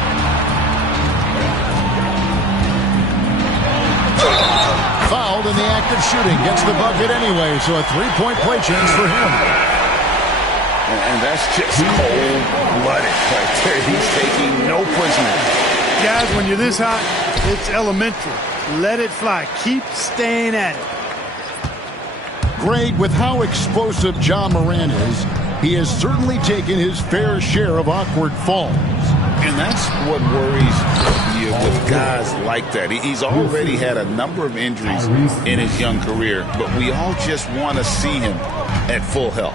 Fouled in the act of shooting. Gets the bucket anyway, so a three-point play chance for him. And that's just cold-blooded right there. He's taking no prisoners. Guys, when you're this hot, it's elementary. Let it fly. Keep staying at it. Greg, with how explosive Ja Morant is, he has certainly taken his fair share of awkward falls. And that's what worries you with guys like that. He's already had a number of injuries in his young career, but we all just want to see him at full health.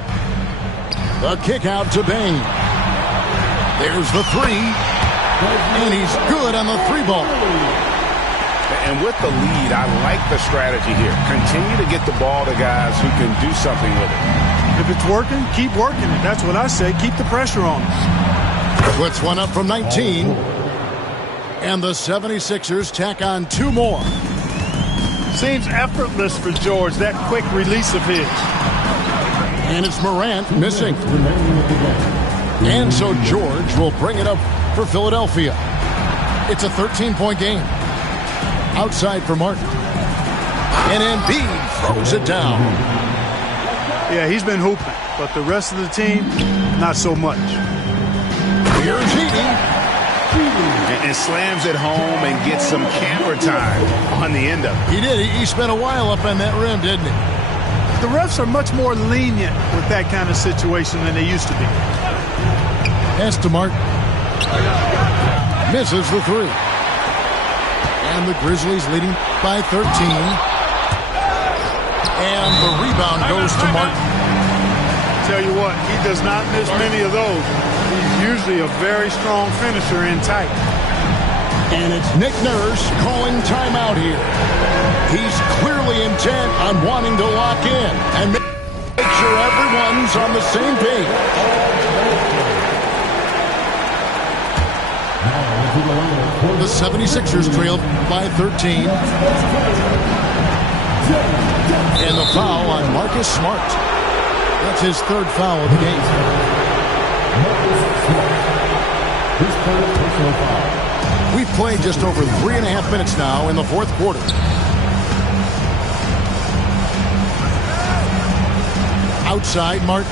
The kick out to Bain. There's the three. And he's good on the three ball. And with the lead, I like the strategy here. Continue to get the ball to guys who can do something with it. If it's working, keep working it. That's what I say. Keep the pressure on us. Puts one up from 19. And the 76ers tack on two more. Seems effortless for George, that quick release of his. And it's Morant missing. And so George will bring it up for Philadelphia. It's a 13-point game. Outside for Martin. And Embiid throws it down. Yeah, he's been hooping, but the rest of the team, not so much. Here's Heaney. And slams it home and gets some camera time on the end of it. He did. He spent a while up on that rim, didn't he? The refs are much more lenient with that kind of situation than they used to be. Pass to Martin. Misses the three. And the Grizzlies leading by 13. And the rebound goes to Martin. Tell you what, he does not miss many of those. He's usually a very strong finisher in tight. And it's Nick Nurse calling timeout here. He's clearly intent on wanting to lock in and make sure everyone's on the same page. The 76ers trailed by 13. And the foul on Marcus Smart. That's his third foul of the game. We've played just over 3.5 minutes now in the fourth quarter. Outside, Martin.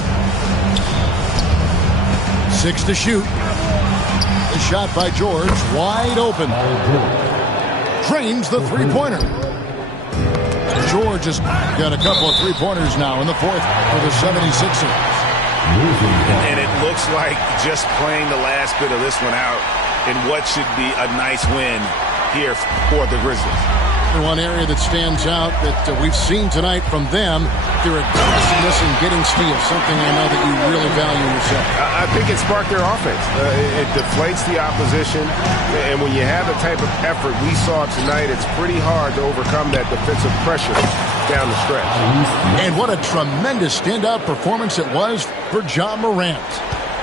6 to shoot. The shot by George, wide open. Drains the three-pointer. George has got a couple of three-pointers now in the fourth for the 76ers. And it looks like just playing the last bit of this one out in what should be a nice win here for the Grizzlies. And one area that stands out that we've seen tonight from them, their aggressiveness in getting steals, something I know that you really value yourself. I think it sparked their offense. It deflates the opposition, and when you have the type of effort we saw tonight, it's pretty hard to overcome that defensive pressure down the stretch. And what a tremendous standout performance it was for Ja Morant.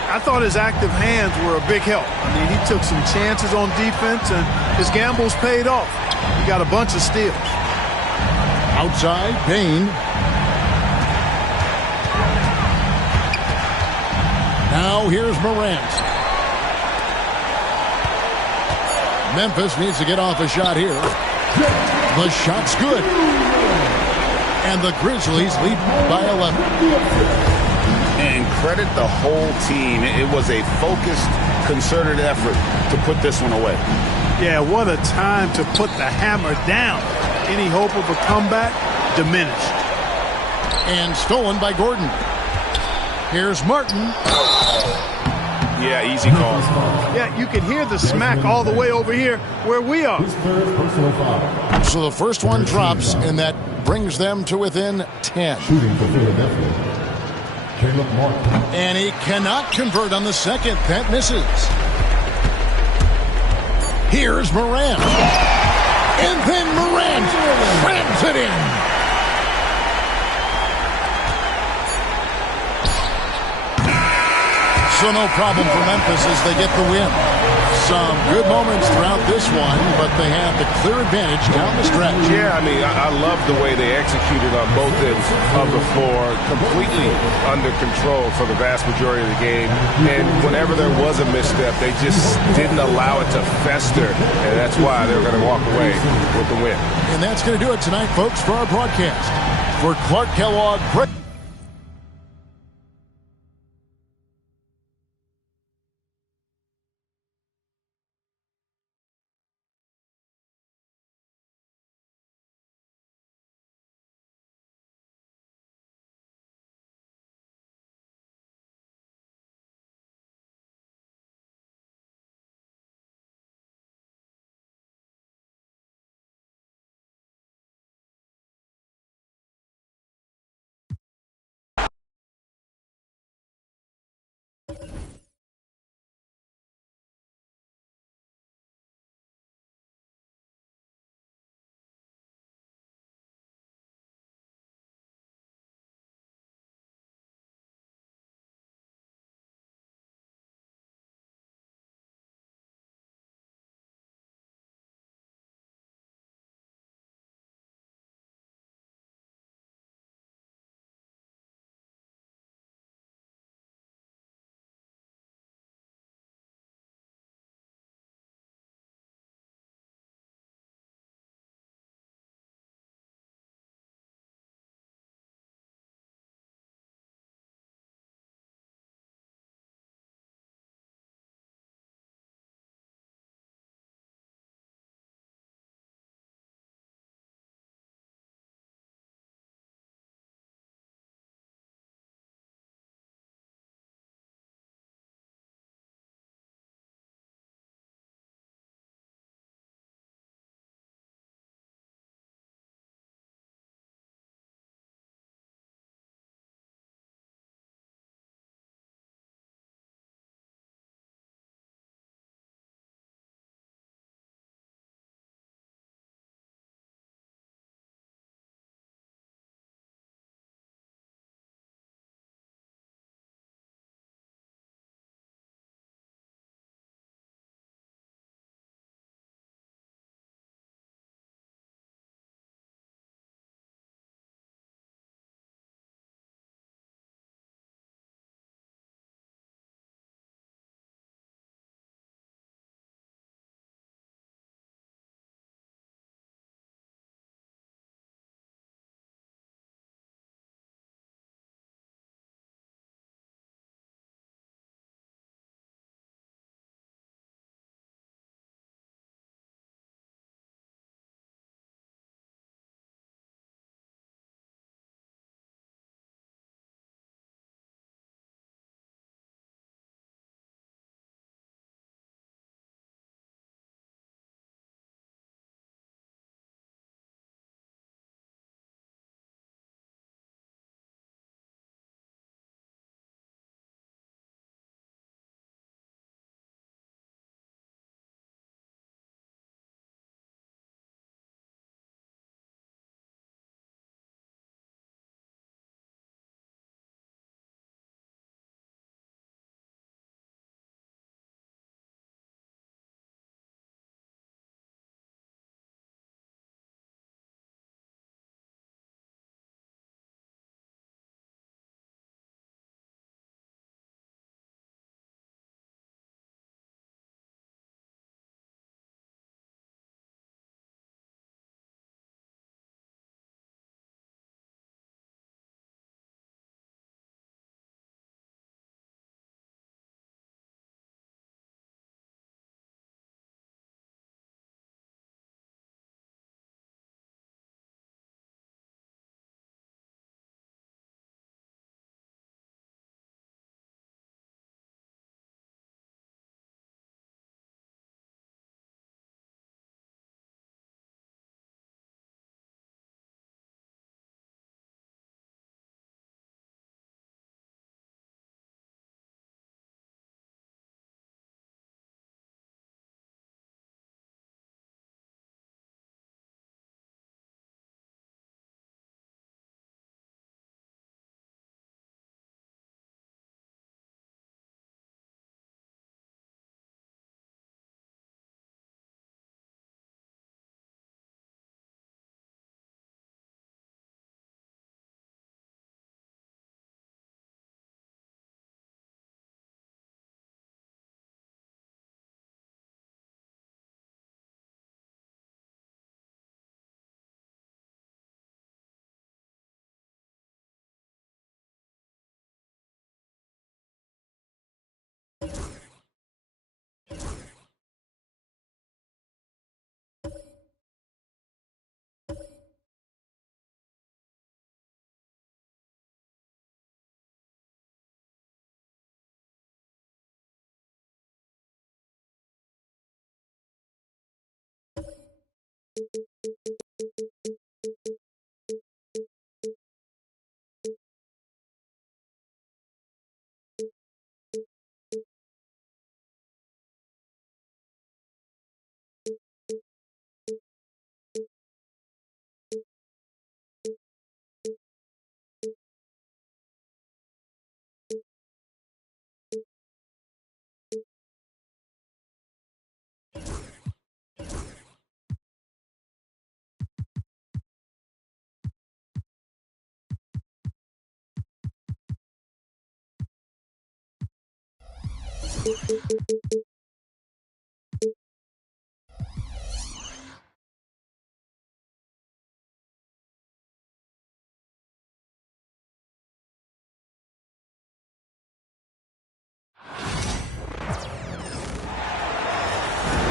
I thought his active hands were a big help. I mean, he took some chances on defense, and his gambles paid off. He got a bunch of steals. Outside, Payne. Now here's Morant. Memphis needs to get off a shot here. The shot's good. And the Grizzlies lead by 11. And credit the whole team. It was a focused, concerted effort to put this one away. Yeah, what a time to put the hammer down. Any hope of a comeback diminished. And stolen by Gordon. Here's Martin. Yeah, easy call. Yeah, you can hear the smack all the way over here where we are. So the first one drops, and that brings them to within 10. Shooting for Philadelphia. Caleb Martin. And he cannot convert on the second. That misses. Here's Morant. And then Morant rams it in. So no problem for Memphis as they get the win. Some good moments throughout this one, but they have the clear advantage down the stretch. Yeah, I mean, I love the way they executed on both ends of the floor, completely under control for the vast majority of the game. And whenever there was a misstep, they just didn't allow it to fester, and that's why they're going to walk away with the win. And that's going to do it tonight, folks, for our broadcast. For Clark Kellogg,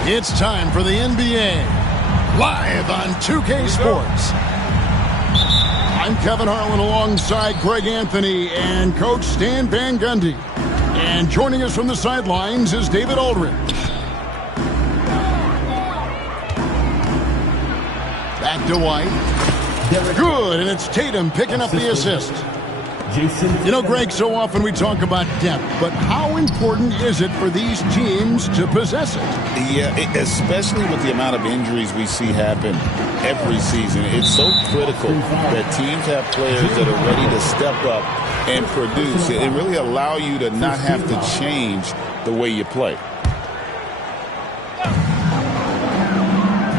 It's time for the NBA, live on 2K Sports. I'm Kevin Harlan alongside Greg Anthony and Coach Stan Van Gundy. And joining us from the sidelines is David Aldridge. Back to White. Good, and it's Tatum picking up the assist. You know, Greg, so often we talk about depth, but how important is it for these teams to possess it? Yeah, especially with the amount of injuries we see happen every season. It's so critical that teams have players that are ready to step up and produce and really allow you to not have to change the way you play.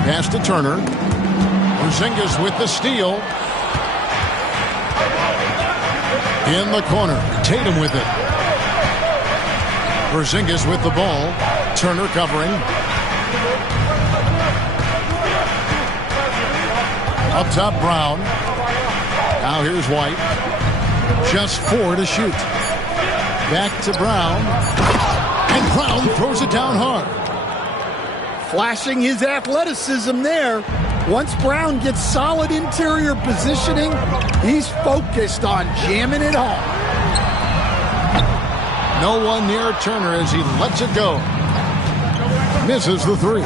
Pass to Turner. Porzingis with the steal. In the corner, Tatum with it. Porzingis with the ball. Turner covering. Up top, Brown. Now here's White. Just 4 to shoot. Back to Brown. And Brown throws it down hard. Flashing his athleticism there. Once Brown gets solid interior positioning, he's focused on jamming it home. No one near Turner as he lets it go. Misses the 3.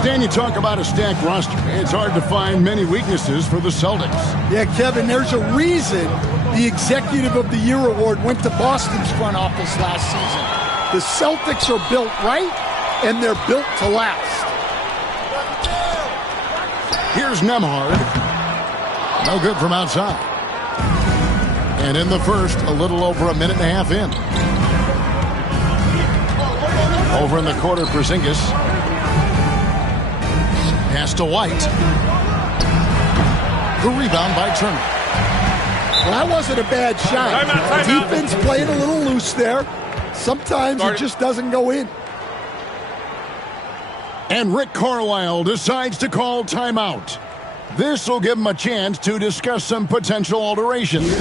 Stan, you talk about a stacked roster. It's hard to find many weaknesses for the Celtics. Yeah, Kevin, there's a reason the Executive of the Year award went to Boston's front office last season. The Celtics are built right, and they're built to last. Here's Nembhard. No good from outside. And in the first, a little over a minute and a half in. Over in the quarter, Porzingis. Pass to White. The rebound by Turner. Well, that wasn't a bad shot. Time Defense playing a little loose there. Sometimes it just doesn't go in. And Rick Carlisle decides to call timeout. This will give him a chance to discuss some potential alterations.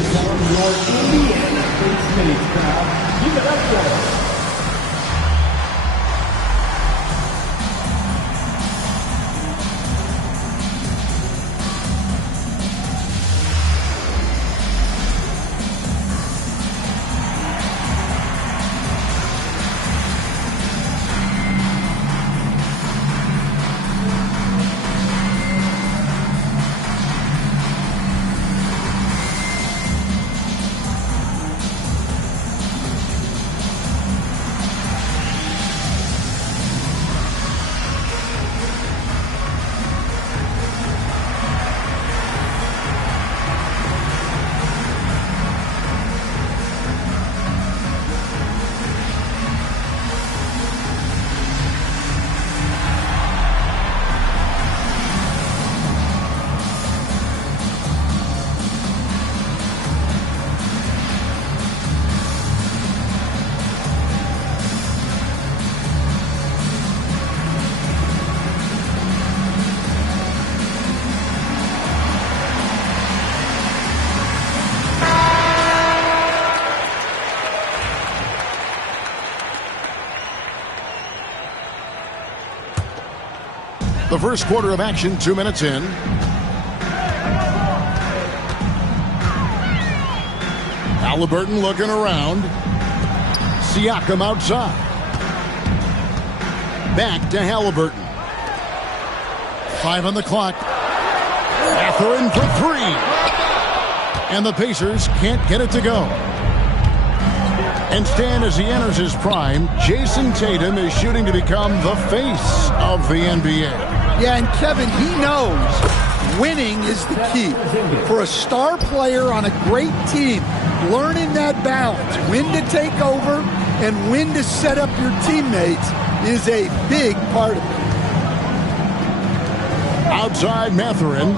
The first quarter of action, 2 minutes in. Halliburton looking around. Siakam outside. Back to Halliburton. 5 on the clock. Mathurin for 3. And the Pacers can't get it to go. And Stan, as he enters his prime, Jason Tatum is shooting to become the face of the NBA. Yeah, and Kevin, he knows winning is the key. For a star player on a great team, learning that balance, when to take over and when to set up your teammates is a big part of it. Outside Mathurin.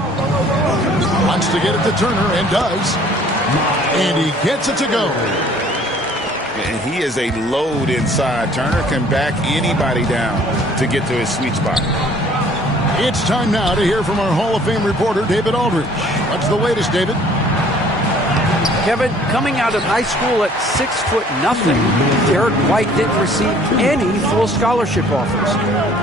Wants to get it to Turner and does. And he gets it to go. And he is a load inside. Turner can back anybody down to get to his sweet spot. It's time now to hear from our Hall of Fame reporter, David Aldridge. What's the latest, David? Kevin, coming out of high school at 6'0", Derek White didn't receive any full scholarship offers.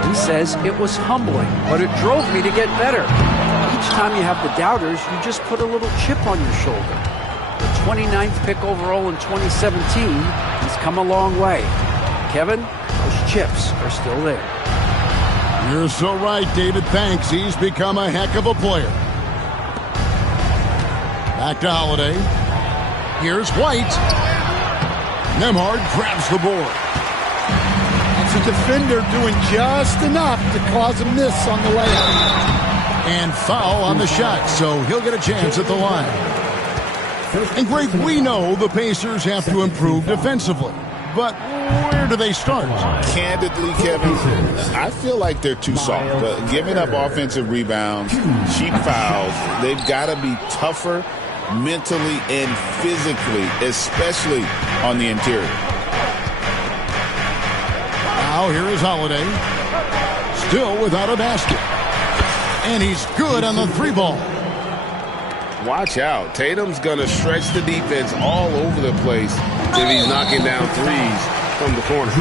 He says it was humbling, but it drove me to get better. Each time you have the doubters, you just put a little chip on your shoulder. The 29th pick overall in 2017, he's come a long way. Kevin, those chips are still there. You're so right, David. Thanks. He's become a heck of a player. Back to Holiday. Here's White. Nembhard grabs the board. That's a defender doing just enough to cause a miss on the layup. And foul on the shot, so he'll get a chance at the line. And Greg, we know the Pacers have to improve defensively. But where do they start? Candidly, Kevin, I feel like they're too soft. Giving up offensive rebounds, cheap fouls, they've got to be tougher mentally and physically, especially on the interior. Now here is Holiday. Still without a basket. And he's good on the 3-ball. Watch out. Tatum's going to stretch the defense all over the place if he's knocking down threes from the corner.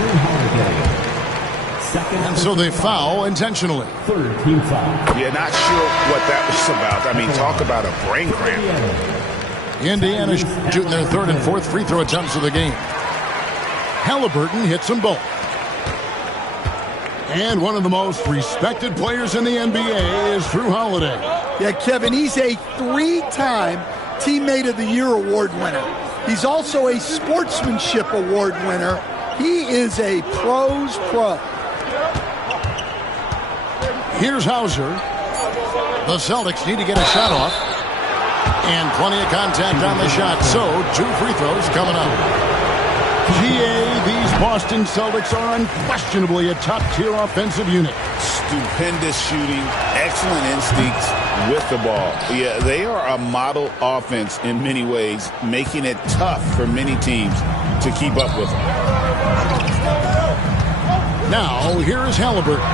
And so they foul intentionally. Third team foul. Yeah, not sure what that was about. I mean, talk about a brain cramp. Indiana shooting their third and fourth free throw attempts of the game. Halliburton hits them both. And one of the most respected players in the NBA is Drew Holiday. Yeah, Kevin, he's a 3-time Teammate of the Year award winner. He's also a Sportsmanship Award winner. He is a pro's pro. Here's Hauser. The Celtics need to get a shot off. And plenty of contact on the shot. So 2 free throws coming up. GA, these Boston Celtics are unquestionably a top-tier offensive unit. Stupendous shooting, excellent instincts with the ball. Yeah, they are a model offense in many ways, making it tough for many teams to keep up with them. Now, here is Halliburton.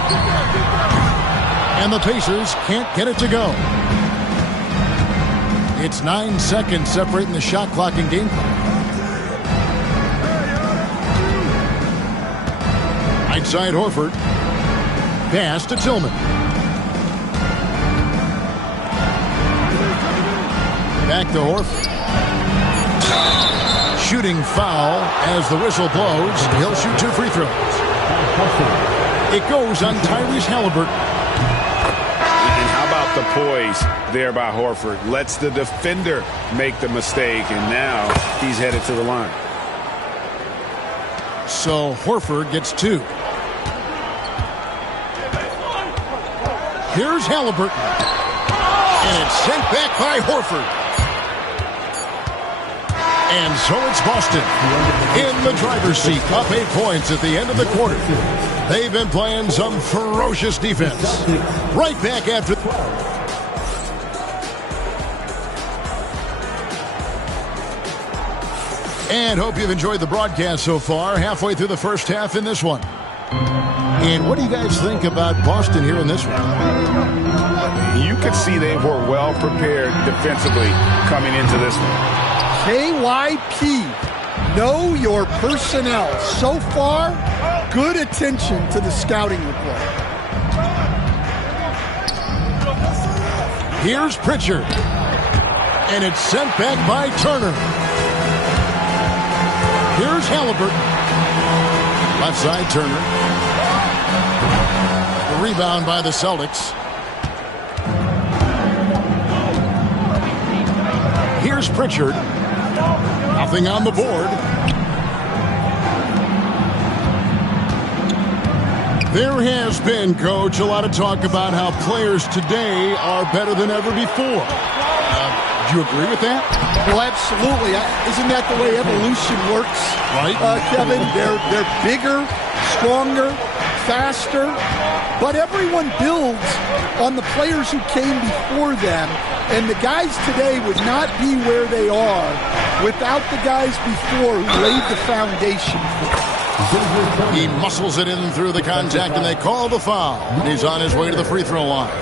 And the Pacers can't get it to go. It's 9 seconds separating the shot clock and game clock. Outside Horford. Pass to Tillman. Back to Horford. Shooting foul as the whistle blows. He'll shoot 2 free throws. It goes on Tyrese Halliburton. And how about the poise there by Horford? Lets the defender make the mistake, and now he's headed to the line. So Horford gets 2. Here's Halliburton. And it's sent back by Horford. And so it's Boston in the driver's seat, up 8 points at the end of the quarter. They've been playing some ferocious defense. Right back after. And hope you've enjoyed the broadcast so far. Halfway through the first half in this one. And what do you guys think about Boston here in this one? You could see they were well prepared defensively coming into this one. KYP, know your personnel. So far, good attention to the scouting report. Here's Pritchard. And it's sent back by Turner. Here's Halliburton. Left side, Turner. The rebound by the Celtics. Here's Pritchard. Nothing on the board. There has been, Coach, a lot of talk about how players today are better than ever before. Do you agree with that? Well, absolutely. Isn't that the way evolution works? Right. Kevin, they're bigger, stronger, faster, but everyone builds on the players who came before them, and the guys today would not be where they are without the guys before who laid the foundation for it. He muscles it in through the contact, and they call the foul. And he's on his way to the free throw line.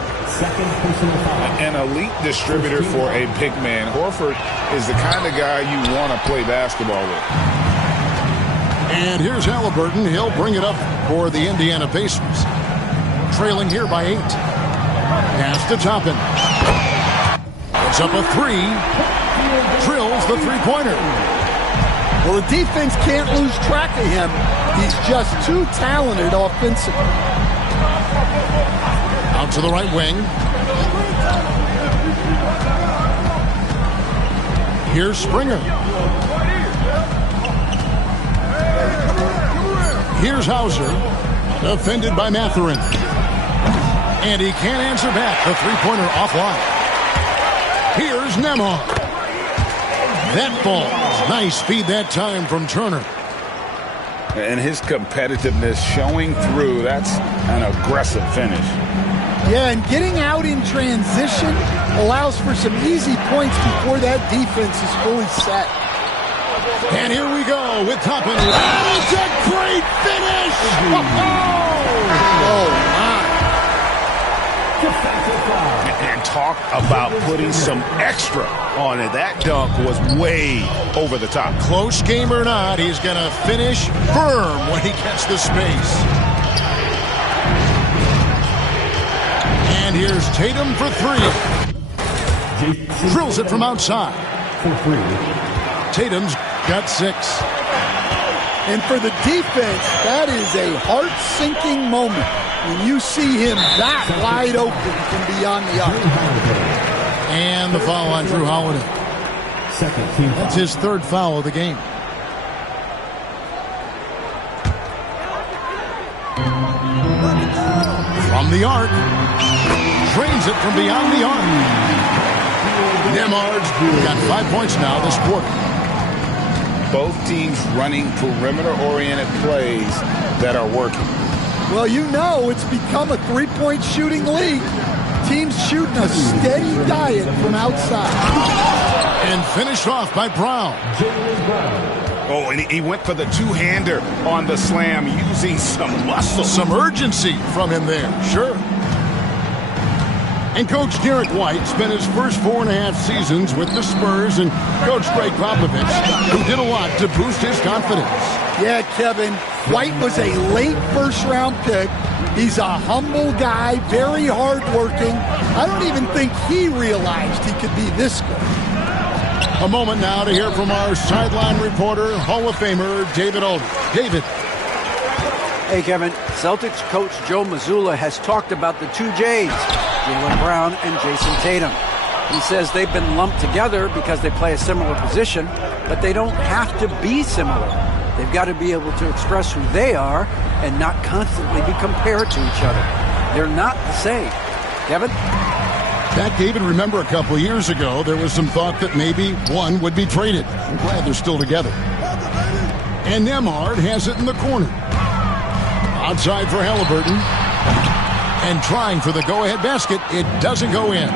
An elite distributor for a big man. Horford is the kind of guy you want to play basketball with. And here's Halliburton. He'll bring it up for the Indiana Pacers. Trailing here by 8. Pass to Toppin. Puts up a 3. Drills the three-pointer. Well, the defense can't lose track of him. He's just too talented offensively. Out to the right wing. Here's Springer. Here's Hauser. Defended by Mathurin. And he can't answer back. The three-pointer offline. Here's Nembhard. That ball. Nice speed that time from Turner. And his competitiveness showing through. That's an aggressive finish. Yeah, and getting out in transition allows for some easy points before that defense is fully set. And here we go with Toppin. That is a great finish! Oh, my. And talk about putting some extra on it. That dunk was way over the top. Close game or not, he's going to finish firm when he gets the space. And here's Tatum for 3. Drills it from outside. Tatum's got 6. And for the defense, that is a heart-sinking moment when you see him that wide open from beyond the arc. And the foul on Drew Holiday. That's his 3rd foul of the game. From the arc. Drains it from beyond the arc. Nembhard's got 5 points now this quarter. Both teams running perimeter-oriented plays that are working. Well, you know it's become a three-point shooting league. Teams shooting a steady diet from outside. And finished off by Brown. Oh, and he went for the two-hander on the slam, using some muscle. Some urgency from him there, sure. And Coach Derek White spent his first 4.5 seasons with the Spurs and Coach Greg Popovich, who did a lot to boost his confidence. Yeah, Kevin, White was a late first-round pick. He's a humble guy, very hardworking. I don't even think he realized he could be this good. A moment now to hear from our sideline reporter, Hall of Famer David Alden. David. Hey, Kevin. Celtics coach Joe Mazzulla has talked about the two J's, Jaylen Brown and Jason Tatum. He says they've been lumped together because they play a similar position, but they don't have to be similar. They've got to be able to express who they are and not constantly be compared to each other. They're not the same. Kevin? Back, David, remember a couple years ago, there was some thought that maybe one would be traded. I'm glad they're still together. And Nembhard has it in the corner. Outside for Halliburton. And trying for the go-ahead basket. It doesn't go in.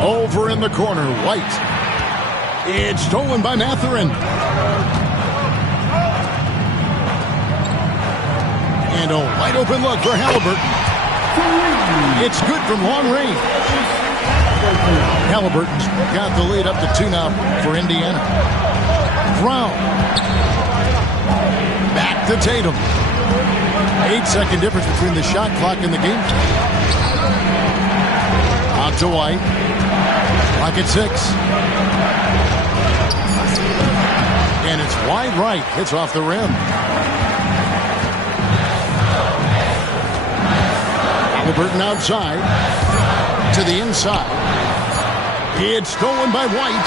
Over in the corner, White. It's stolen by Mathurin. And a wide open look for Halliburton. It's good from long range. Halliburton's got the lead up to 2 now for Indiana. Brown. Back to Tatum. 8-second difference between the shot clock and the game. Out to White. Clock at 6. And it's wide right. Hits off the rim. Halliburton outside. To the inside. It's stolen by White.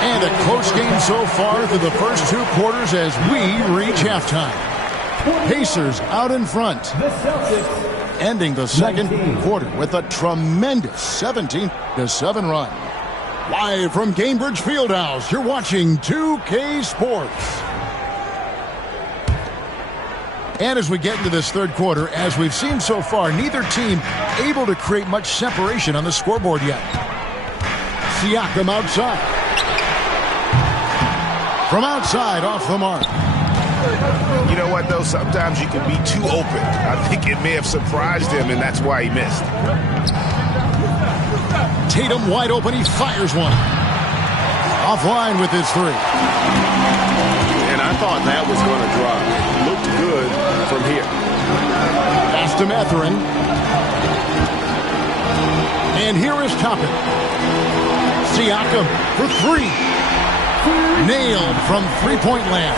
And a close game so far through the first 2 quarters as we reach halftime. Pacers out in front. Ending the second quarter with a tremendous 17-7 run. Live from Cambridge Fieldhouse, you're watching 2K Sports. And as we get into this third quarter, as we've seen so far, neither team able to create much separation on the scoreboard yet. Siakam outside. From outside, off the mark. You know what, though? Sometimes you can be too open. I think it may have surprised him, and that's why he missed. Tatum wide open. He fires one. Offline with his 3. And I thought that was going to drop. It looked good from here. Pass to Mathurin. And here is Toppin. Siakam for 3. Nailed from three-point land.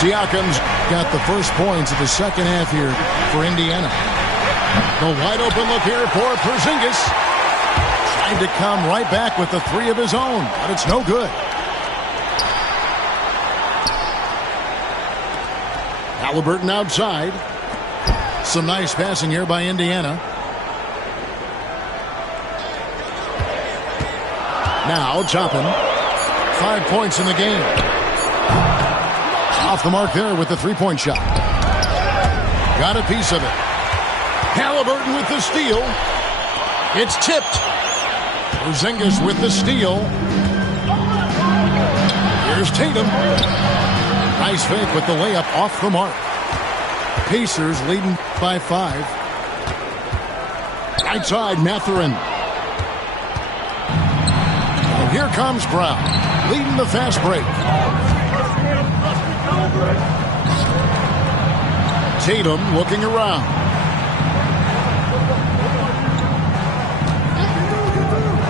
Siakam's got the first points of the second half here for Indiana. The wide open look here for Porzingis. Trying to come right back with the 3 of his own, but it's no good. Halliburton outside. Some nice passing here by Indiana. Now Toppin. 5 points in the game. Off the mark there with the 3-point shot. Got a piece of it. Halliburton with the steal. It's tipped. Porzingis with the steal. Here's Tatum. Nice fake with the layup off the mark. Pacers leading by 5. Right side, Mathurin. And here comes Brown, leading the fast break. Tatum looking around.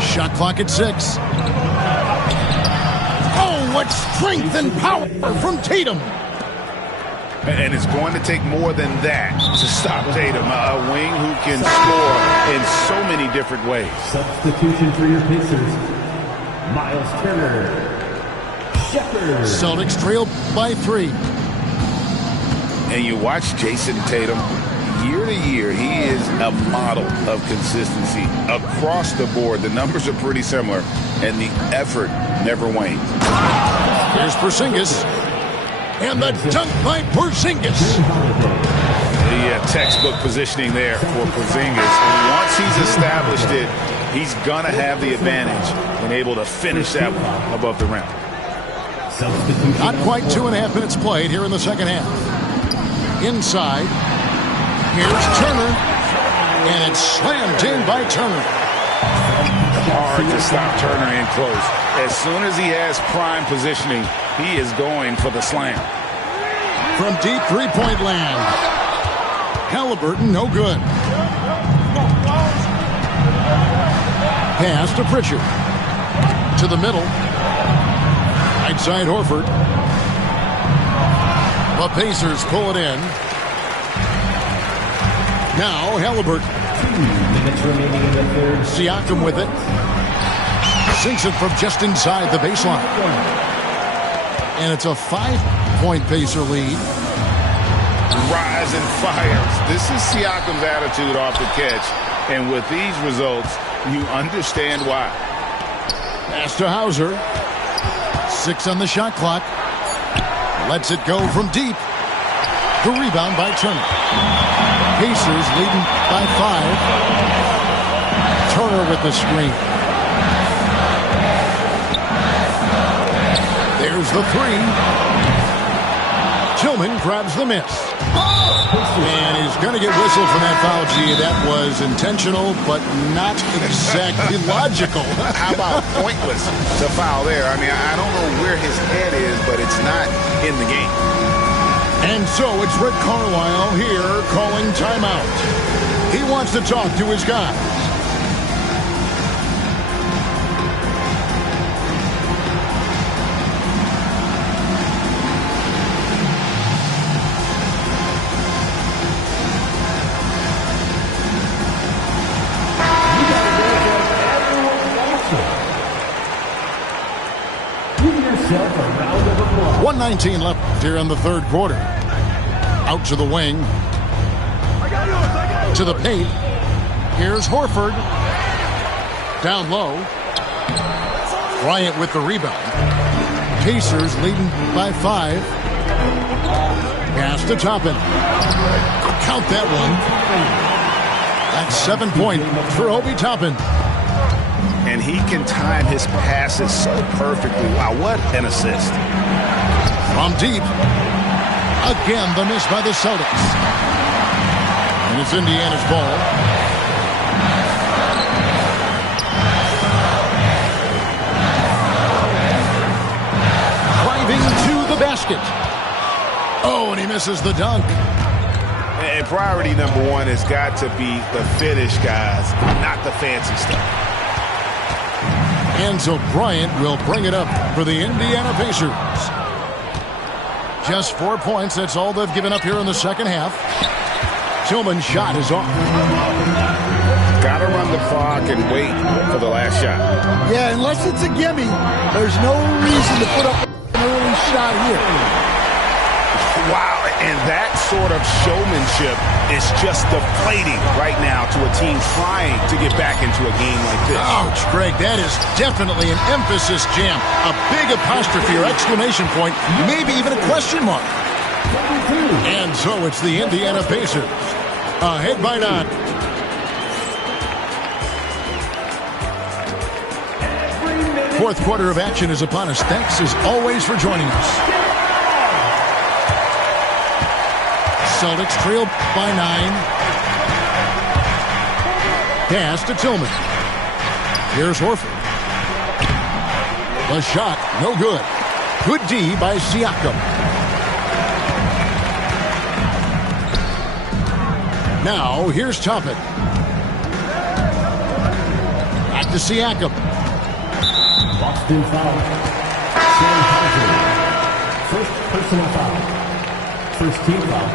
Shot clock at 6. Oh, what strength and power from Tatum. And it's going to take more than that to stop Tatum. A wing who can score in so many different ways. Substitution for your Pacers. Miles Turner. Shepherd. Celtics trail by 3. And you watch Jason Tatum. Year to year, he is a model of consistency. Across the board, the numbers are pretty similar, and the effort never wanes. Here's Porzingis. And the dunk by Porzingis. The textbook positioning there for Porzingis. Once he's established it, he's going to have the advantage and able to finish that one above the rim. Not quite 2.5 minutes played here in the second half. Inside. Here's Turner. And it's slammed in by Turner. Hard to stop Turner in close. As soon as he has prime positioning, he is going for the slam. From deep three-point land. Halliburton, no good. Pass to Pritchard. To the middle. Right side, Horford. The Pacers pull it in. Now Halliburton. 2 minutes remaining in the third. Siakam with it. Sinks it from just inside the baseline. And it's a 5-point Pacer lead. Rise and fires. This is Siakam's attitude off the catch. And with these results, you understand why. Pass to Hauser. 6 on the shot clock. Lets it go from deep. The rebound by Turner. Pacers leading by 5. Turner with the screen. There's the 3. Tillman grabs the miss. And he's going to get whistled for that foul, G. That was intentional, but not exactly logical. How about pointless to foul there? I mean, I don't know where his head is, but it's not in the game. And so it's Rick Carlisle here calling timeout. He wants to talk to his guys. Give yourself a round of applause. 1:19 left here in the third quarter. Out to the wing. To the paint. Here's Horford. Down low. Bryant with the rebound. Pacers leading by 5. Pass to Toppin. Count that one. That's 7 points for Obi Toppin. And he can time his passes so perfectly. Wow, what an assist. From deep. Again, the miss by the Celtics. And it's Indiana's ball. Driving to the basket. Oh, and he misses the dunk. And priority number one has got to be the finish, guys, not the fancy stuff. And so Bryant will bring it up for the Indiana Pacers. Just 4 points. That's all they've given up here in the second half. Tillman's shot is off. Got to run the clock and wait for the last shot. Yeah, unless it's a gimme, there's no reason to put up an early shot here. Wow, and that sort of showmanship is just deflating right now to a team trying to get back into a game like this. Ouch, Greg, that is definitely an emphasis jam. A big apostrophe or exclamation point, maybe even a question mark. And so it's the Indiana Pacers. Ahead by 9. Fourth quarter of action is upon us. Thanks as always for joining us. Celtics trail by 9. Pass to Tillman. Here's Horford. The shot, no good. Good D by Siakam. Now, here's Toppin. Back to Siakam. Boston foul. Sam Houser. First personal foul. First team foul.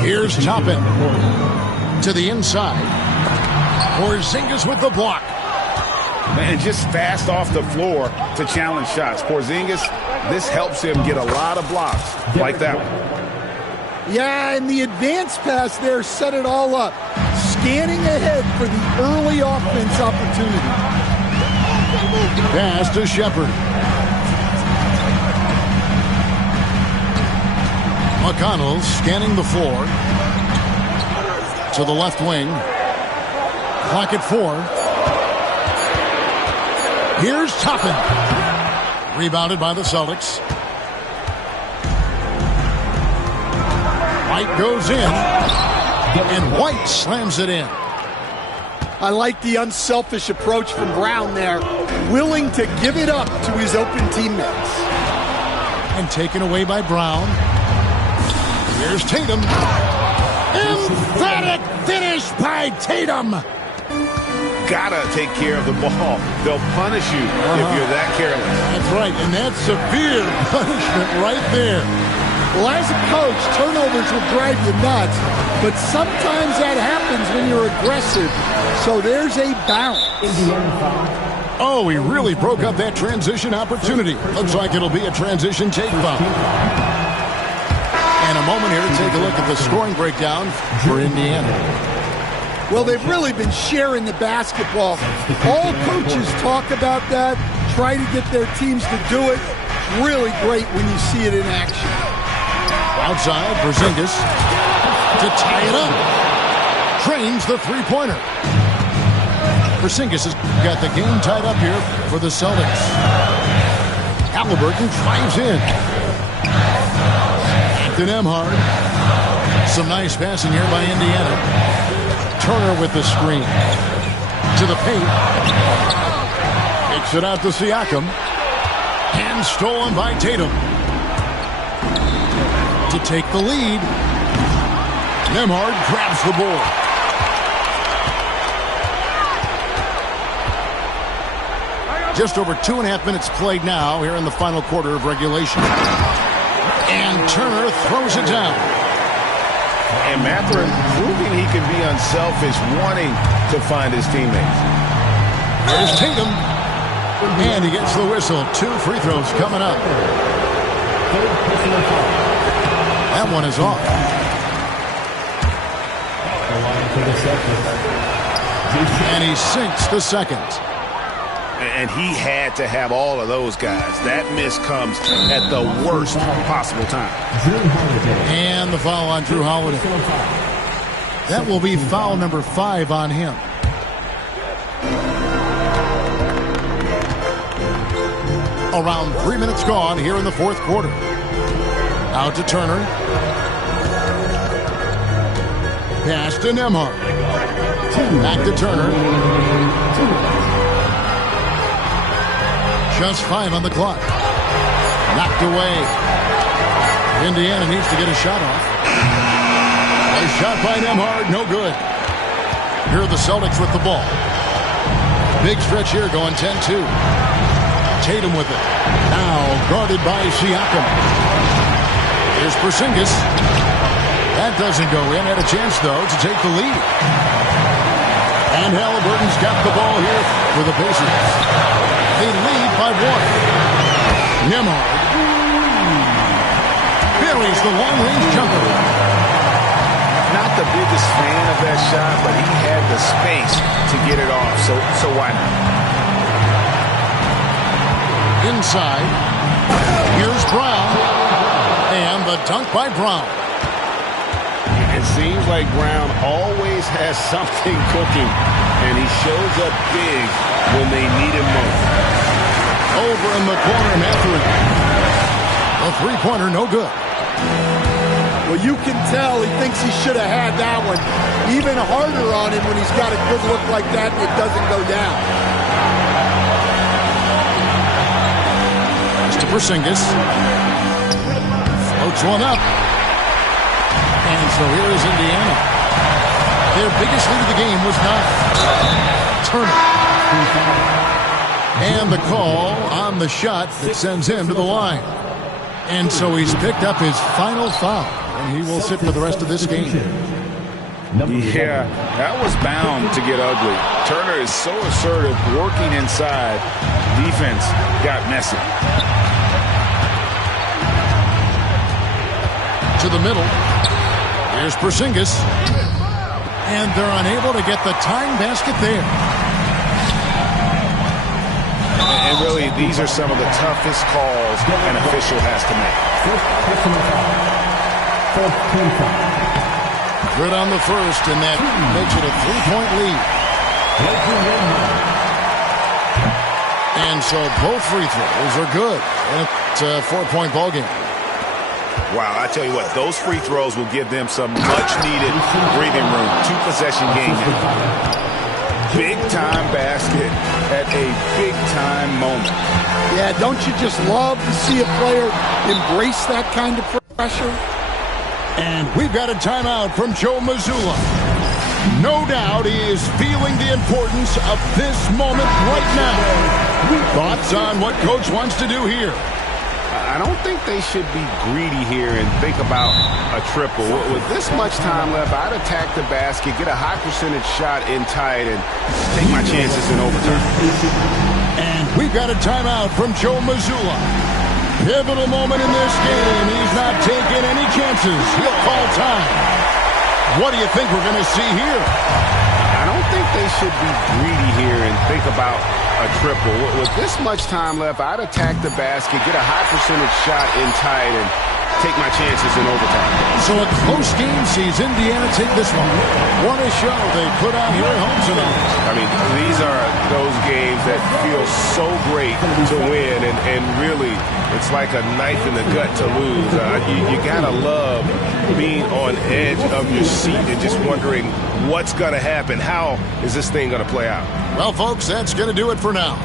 Here's Toppin to the inside. Porzingis with the block. Man, just fast off the floor to challenge shots. Porzingis, this helps him get a lot of blocks like that one. Yeah, and the advance pass there set it all up. Scanning ahead for the early offense opportunity. Pass to Shepard. McConnell scanning the floor. To the left wing. Clock at 4. Here's Toppin. Rebounded by the Celtics. White goes in. And White slams it in. I like the unselfish approach from Brown there. Willing to give it up to his open teammates. And taken away by Brown. Here's Tatum. Emphatic finish by Tatum. Gotta take care of the ball. They'll punish you if you're that careless. That's right, and that's severe punishment right there. Well, as a coach, turnovers will drive you nuts, but sometimes that happens when you're aggressive. So there's a bounce. Oh, he really broke up that transition opportunity. Looks like it'll be a transition take foul. And a moment here to take a look at the scoring breakdown for Indiana. Well, they've really been sharing the basketball. All coaches talk about that, try to get their teams to do it. Really great when you see it in action. Outside, Porzingis to tie it up. Trains the three-pointer. Porzingis has got the game tied up here for the Celtics. Halliburton drives in. Acton Emhard. Some nice passing here by Indiana. Turner with the screen. To the paint. Kicks it out to Siakam. And stolen by Tatum. to take the lead. Nembhard grabs the board. Just over 2.5 minutes played now here in the final quarter of regulation. And Turner throws it down. And Mathurin proving he can be unselfish, wanting to find his teammates. There's Tatum. And he gets the whistle. 2 free throws coming up. That one is off. And he sinks the second. And he had to have all of those guys. That miss comes at the worst possible time. And the foul on Drew Holiday. That will be foul number 5 on him. Around 3 minutes gone here in the fourth quarter. Out to Turner. Pass to Nembhard. Back to Turner. Just 5 on the clock. Knocked away. Indiana needs to get a shot off. A shot by Nembhard, no good. Here are the Celtics with the ball. Big stretch here going 10-2. Tatum with it. Now guarded by Siakam. Here's Porzingis. That doesn't go in. Had a chance, though, to take the lead. And Halliburton's got the ball here for the Pacers. They lead by 1. Nembhard buries the long-range jumper. Not the biggest fan of that shot, but he had the space to get it off, so why not? Inside. Here's Brown. And the dunk by Brown. It seems like Brown always has something cooking, and he shows up big when they need him most. Over in the corner, Mathurin. A three-pointer, no good. Well, you can tell he thinks he should have had that one. Even harder on him when he's got a good look like that and it doesn't go down. Mr. Porzingis. Floats one up. And so here is Indiana. Their biggest lead of the game was 9. Turner. And the call on the shot that sends him to the line. And so he's picked up his final foul. And he will sit for the rest of this game. Yeah, that was bound to get ugly. Turner is so assertive, working inside. Defense got messy. To the middle. Here's Porzingis. And they're unable to get the tying basket there. And really, these are some of the toughest calls an official has to make. Good on the first, and that makes it a 3-point lead. And so both free throws are good. And it's a 4-point ball game. Wow, I tell you what, those free throws will give them some much-needed breathing room. 2-possession game. Big-time basket at a big-time moment. Yeah, don't you just love to see a player embrace that kind of pressure? And we've got a timeout from Joe Mazzulla. No doubt he is feeling the importance of this moment right now. Thoughts on what Coach wants to do here? I don't think they should be greedy here and think about a triple. With this much time left, I'd attack the basket, get a high percentage shot in tight, and take my chances in overtime. And we've got a timeout from Joe Mazzulla. Pivotal moment in this game. He's not taking any chances. He'll call time. What do you think we're going to see here? I don't think they should be greedy here and think about a triple. With this much time left, I'd attack the basket, get a high percentage shot in tight, and take my chances in overtime. So a close game sees Indiana take this one. What a show they put on here at home tonight. I mean, these are those games that feel so great to win, and really, it's like a knife in the gut to lose. You gotta love being on edge of your seat and just wondering what's gonna happen. How is this thing gonna play out? Well, folks, that's going to do it for now.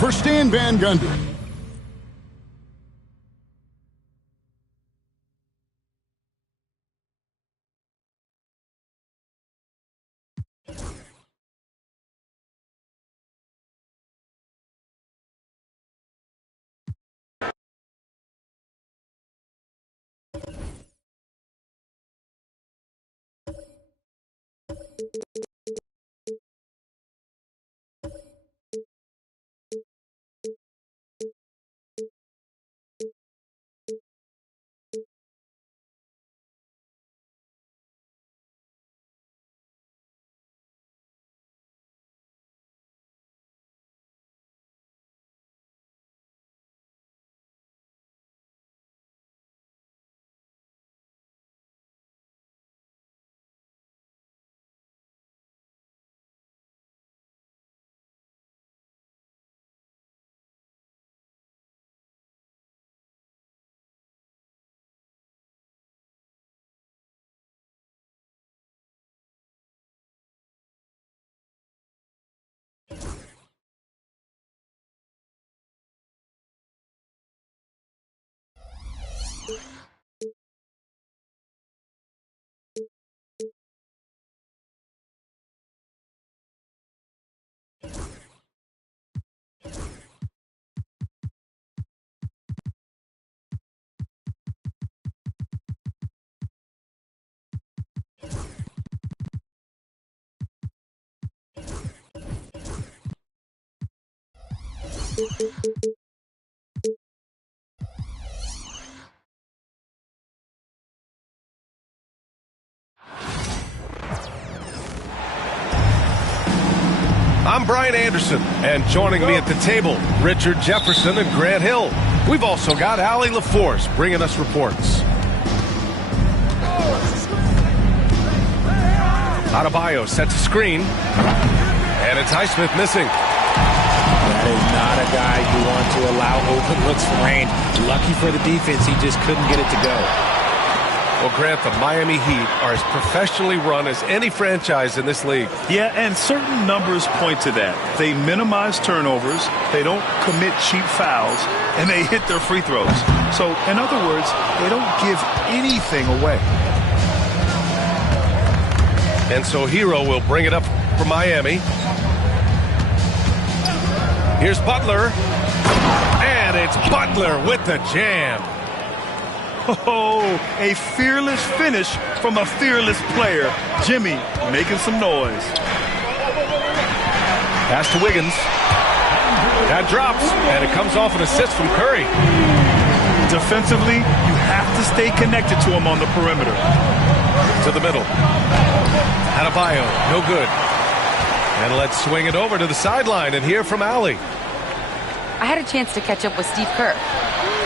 For Stan Van Gundy, I'm Brian Anderson, and joining me at the table, Richard Jefferson and Grant Hill. We've also got Allie LaForce bringing us reports. Adebayo sets a screen, and it's Highsmith missing. That is not a guy you want to allow open looks for range. Lucky for the defense, he just couldn't get it to go. Well, Grant, the Miami Heat are as professionally run as any franchise in this league. Yeah, and certain numbers point to that. They minimize turnovers, they don't commit cheap fouls, and they hit their free throws. So, in other words, they don't give anything away. And so Hero will bring it up for Miami. Here's Butler. And it's Butler with the jam. Oh, a fearless finish from a fearless player. Jimmy making some noise. Pass to Wiggins. That drops, and it comes off an assist from Curry. Defensively, you have to stay connected to him on the perimeter. To the middle. Adebayo, no good. And let's swing it over to the sideline and hear from Allie. I had a chance to catch up with Steve Kerr.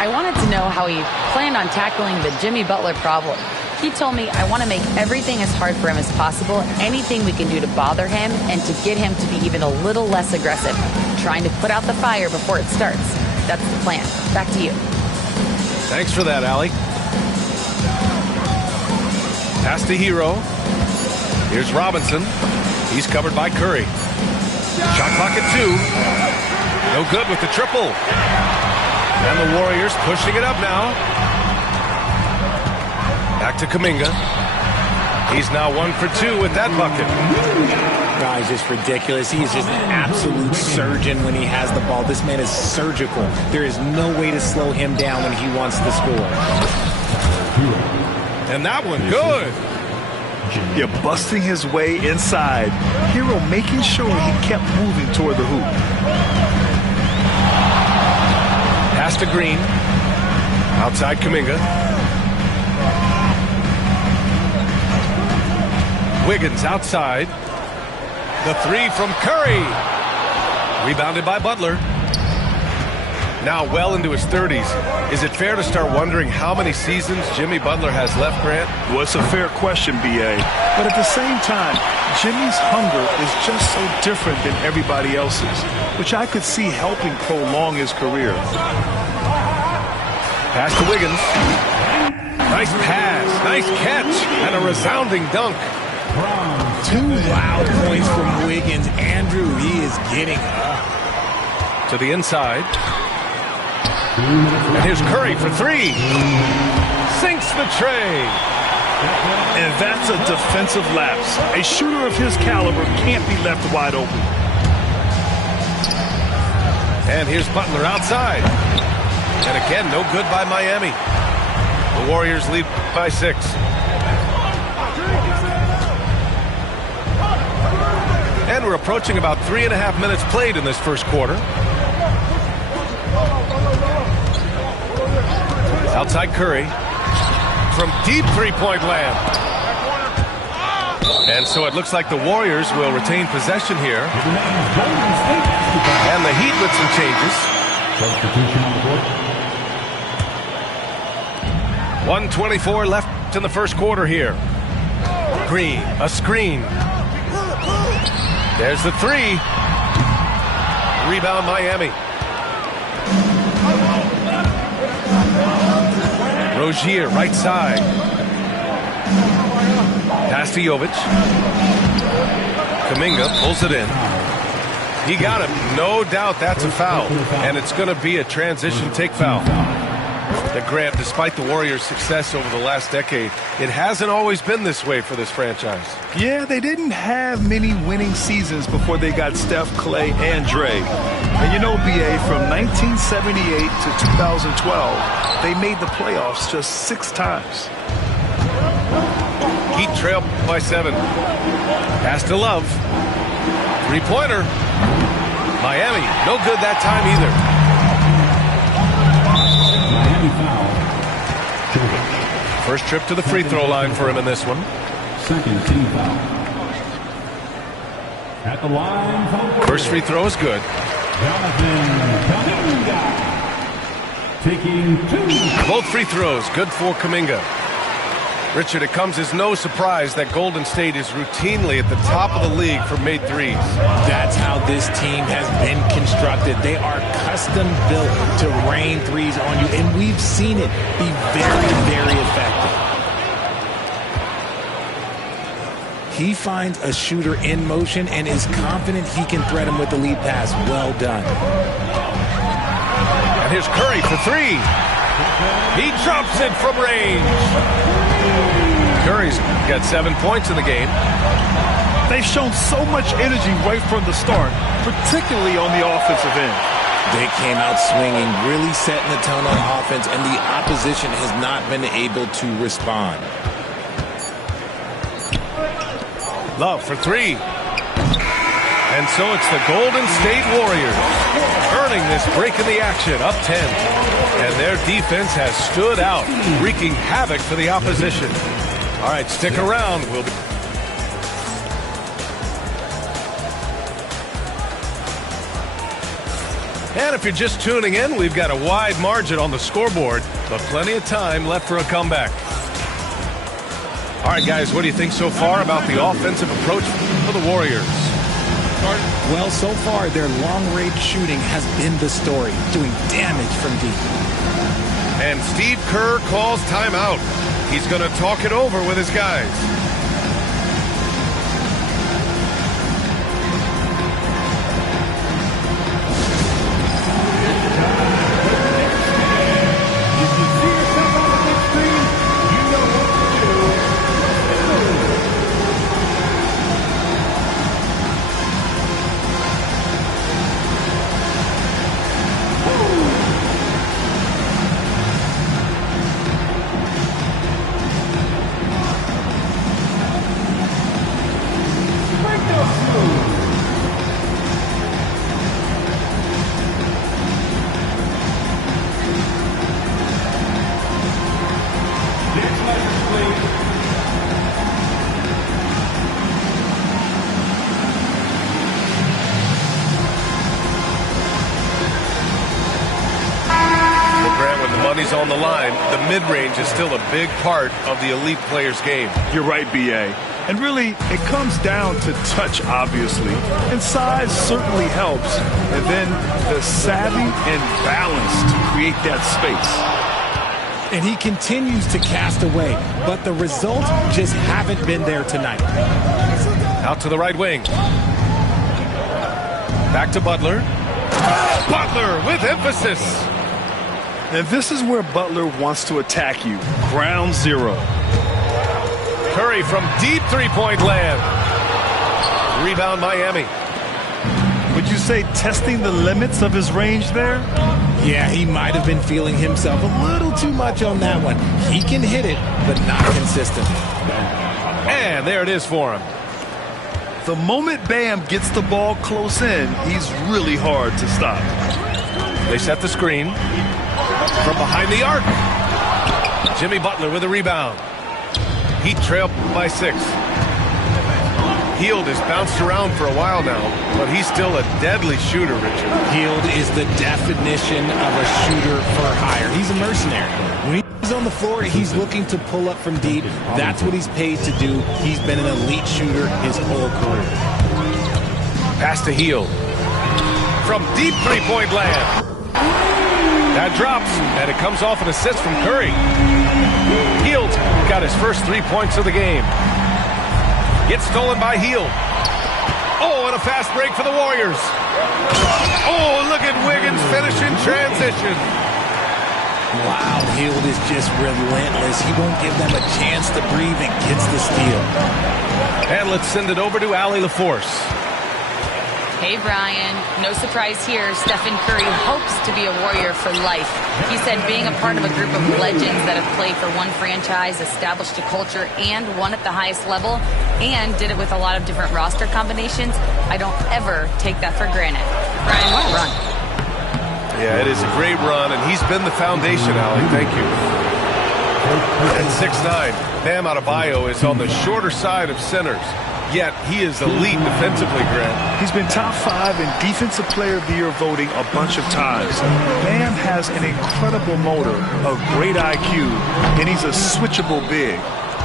I wanted to know how he planned on tackling the Jimmy Butler problem. He told me I want to make everything as hard for him as possible, anything we can do to bother him and to get him to be even a little less aggressive, trying to put out the fire before it starts. That's the plan. Back to you. Thanks for that, Allie. Pass to Hero. Here's Robinson. He's covered by Curry. Shot clock at 2. No good with the triple. And the Warriors pushing it up now. Back to Kuminga. He's now 1 for 2 with that bucket. Guy's just ridiculous. He is just an absolute surgeon when he has the ball. This man is surgical. There is no way to slow him down when he wants to score. And that one, good. Yeah, busting his way inside. Hero making sure he kept moving toward the hoop. Pass to Green. Outside Kuminga. Wiggins outside. The 3 from Curry. Rebounded by Butler. Now well into his 30s. Is it fair to start wondering how many seasons Jimmy Butler has left, Grant? Well, it's a fair question, B.A. But at the same time, Jimmy's hunger is just so different than everybody else's, which I could see helping prolong his career. Pass to Wiggins. Nice pass, nice catch, and a resounding dunk. 2 loud points from Wiggins. Andrew, he is getting up. To the inside. And here's Curry for 3. Sinks the tray. And that's a defensive lapse. A shooter of his caliber can't be left wide open. And here's Butler outside. And again, no good by Miami. The Warriors lead by 6. And we're approaching about 3.5 minutes played in this first quarter. Outside Curry. From deep three-point land. And so it looks like the Warriors will retain possession here. And the Heat with some changes. 1:24 left in the first quarter here. Green, a screen. There's the three. Rebound Miami. Rozier, right side. Pass to Jovic. Kuminga pulls it in. He got him. No doubt that's a foul. And it's going to be a transition take foul. The Grant, despite the Warriors' success over the last decade, it hasn't always been this way for this franchise. Yeah, they didn't have many winning seasons before they got Steph, Clay, and Dre. And you know, BA, from 1978 to 2012, they made the playoffs just 6 times. Heat trail by 7. Pass to Love. Three-pointer. Miami, no good that time either. First trip to the free throw line for him in this one. Second team foul. At the line. First free throw is good. Taking 2. Both free throws good for Kuminga. Richard, it comes as no surprise that Golden State is routinely at the top of the league for made threes. That's how this team has been constructed. They are custom built to rain threes on you, and we've seen it be very, very effective. He finds a shooter in motion and is confident he can thread him with the lead pass. Well done. And here's Curry for 3. He drops it from range. Curry's got 7 points in the game. They've shown so much energy right from the start, particularly on the offensive end. They came out swinging, really setting the tone on offense, and the opposition has not been able to respond. Love for 3. And so it's the Golden State Warriors earning this break in the action, up 10. And their defense has stood out, wreaking havoc for the opposition. All right, stick around. We'll be... And if you're just tuning in, we've got a wide margin on the scoreboard, but plenty of time left for a comeback. All right, guys, what do you think so far about the offensive approach for the Warriors? Well, so far, their long-range shooting has been the story, doing damage from deep. And Steve Kerr calls timeout. He's going to talk it over with his guys. On the line, the mid-range is still a big part of the elite player's game. You're right, B.A. And really, it comes down to touch, obviously. And size certainly helps. And then the savvy and balance to create that space. And he continues to cast away, but the results just haven't been there tonight. Out to the right wing. Back to Butler. Butler with emphasis. And this is where Butler wants to attack you. Ground zero. Curry from deep three-point land. Rebound Miami. Would you say testing the limits of his range there? Yeah, he might have been feeling himself a little too much on that one. He can hit it, but not consistently. And there it is for him. The moment Bam gets the ball close in, he's really hard to stop. They set the screen from behind the arc. Jimmy Butler with a rebound. Heat trail by 6. Hield has bounced around for a while now, but he's still a deadly shooter, Richard. Hield is the definition of a shooter for hire. He's a mercenary. When he's on the floor, he's looking to pull up from deep. That's what he's paid to do. He's been an elite shooter his whole career. Pass to Hield. From deep three-point land. That drops, and it comes off an assist from Curry. Hield got his first 3 points of the game. Gets stolen by Hield. Oh, and a fast break for the Warriors. Oh, look at Wiggins finishing transition. Wow, Hield is just relentless. He won't give them a chance to breathe and gets the steal. And let's send it over to Allie LaForce. Hey, Brian. No surprise here. Stephen Curry hopes to be a Warrior for life. He said being a part of a group of legends that have played for one franchise, established a culture, and won at the highest level, and did it with a lot of different roster combinations, I don't ever take that for granted. Brian, what a run. Yeah, it is a great run, and he's been the foundation, Allie. Thank you. At 6'9", Bam Adebayo is on the shorter side of centers. Yet he is elite defensively, Grant. He's been top 5 in Defensive Player of the Year voting a bunch of times. Bam has an incredible motor, a great IQ, and he's a switchable big.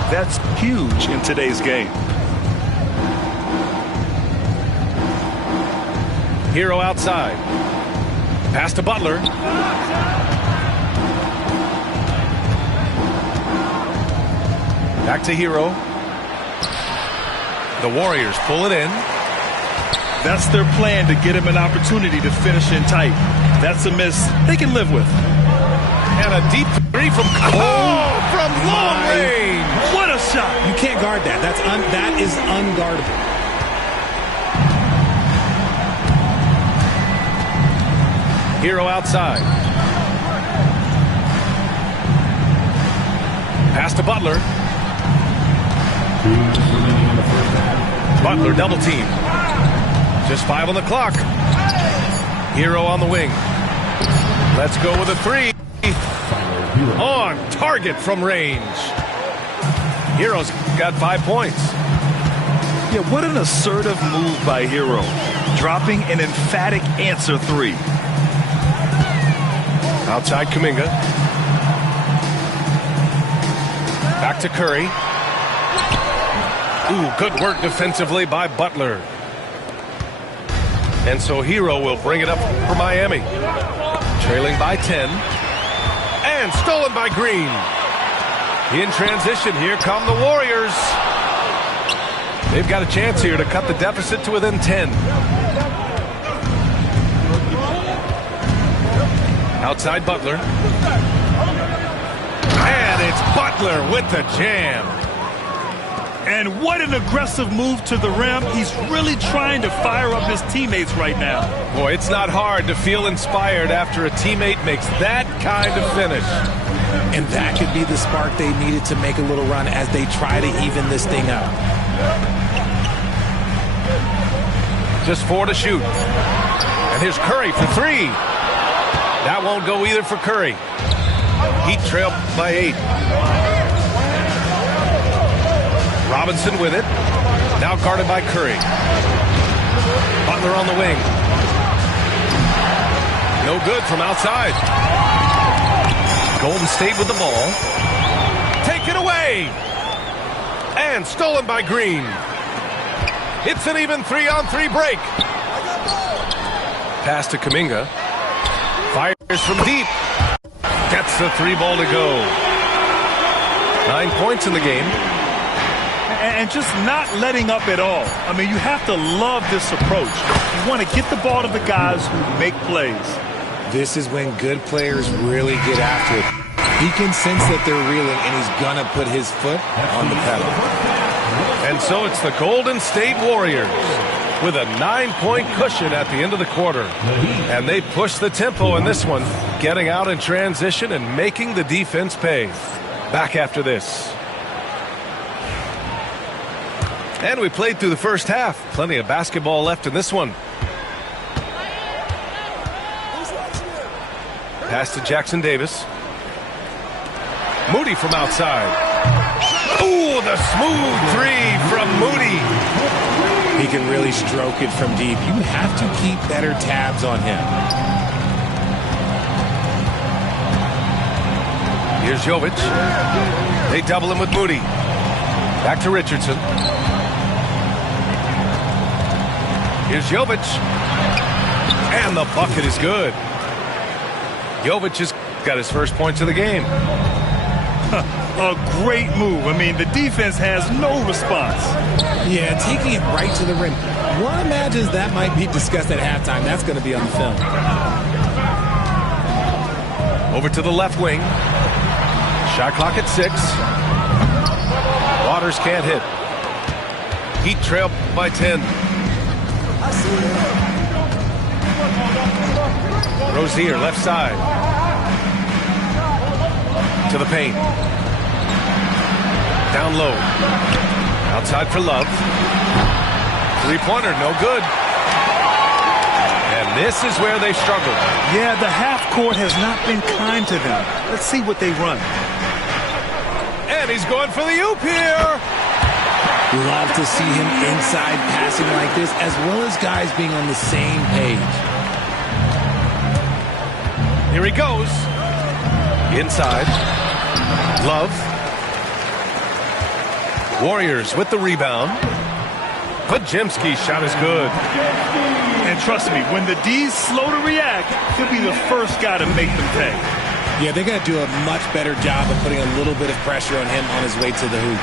That's huge in today's game. Hero outside. Pass to Butler. Back to Hero. The Warriors pull it in. That's their plan, to get him an opportunity to finish in tight. That's a miss they can live with. And a deep three from from long range. What a shot. You can't guard that. That is unguardable. Hero outside. Pass to Butler. Butler double team. Just 5 on the clock. Hero on the wing. Let's go with a 3. On target from range. Hero's got 5 points. Yeah, what an assertive move by Hero. Dropping an emphatic answer 3. Outside Kuminga. Back to Curry. Ooh, good work defensively by Butler. And so Hero will bring it up for Miami. Trailing by 10. And stolen by Green. In transition, here come the Warriors. They've got a chance here to cut the deficit to within 10. Outside Butler. And it's Butler with the jam. And what an aggressive move to the rim. He's really trying to fire up his teammates right now. Boy, it's not hard to feel inspired after a teammate makes that kind of finish. And that could be the spark they needed to make a little run as they try to even this thing up. Just 4 to shoot. And here's Curry for 3. That won't go either for Curry. Heat trail by 8. Robinson with it. Now guarded by Curry. Butler on the wing. No good from outside. Golden State with the ball. Taken away. And stolen by Green. It's an even 3-on-3 break. Pass to Kuminga. Fires from deep. Gets the 3 ball to go. 9 points in the game. And just not letting up at all. I mean, you have to love this approach. You want to get the ball to the guys who make plays. This is when good players really get after it. He can sense that they're reeling, and he's going to put his foot on the pedal. And so it's the Golden State Warriors with a 9-point cushion at the end of the quarter. And they push the tempo in this one, getting out in transition and making the defense pay. Back after this. And we played through the first half. Plenty of basketball left in this one. Pass to Jackson Davis. Moody from outside. Ooh, the smooth three from Moody. He can really stroke it from deep. You have to keep better tabs on him. Here's Jovic. They double him with Moody. Back to Richardson. Here's Jovic. And the bucket is good. Jovic has got his first points of the game. A great move. I mean, the defense has no response. Yeah, taking it right to the rim. One imagines that might be discussed at halftime. That's going to be on the film. Over to the left wing. Shot clock at 6. Waters can't hit. Heat trail by 10. Rozier, left side. To the paint. Down low. Outside for Love. Three-pointer, no good. And this is where they struggle. Yeah, the half court has not been kind to them. Let's see what they run. And he's going for the oop here. Love to see him inside passing like this, as well as guys being on the same page. Here he goes. Inside. Love. Warriors with the rebound. Podziemski's shot is good. And trust me, when the D's slow to react, he'll be the first guy to make them pay. Yeah, they're going to do a much better job of putting a little bit of pressure on him on his way to the hoop.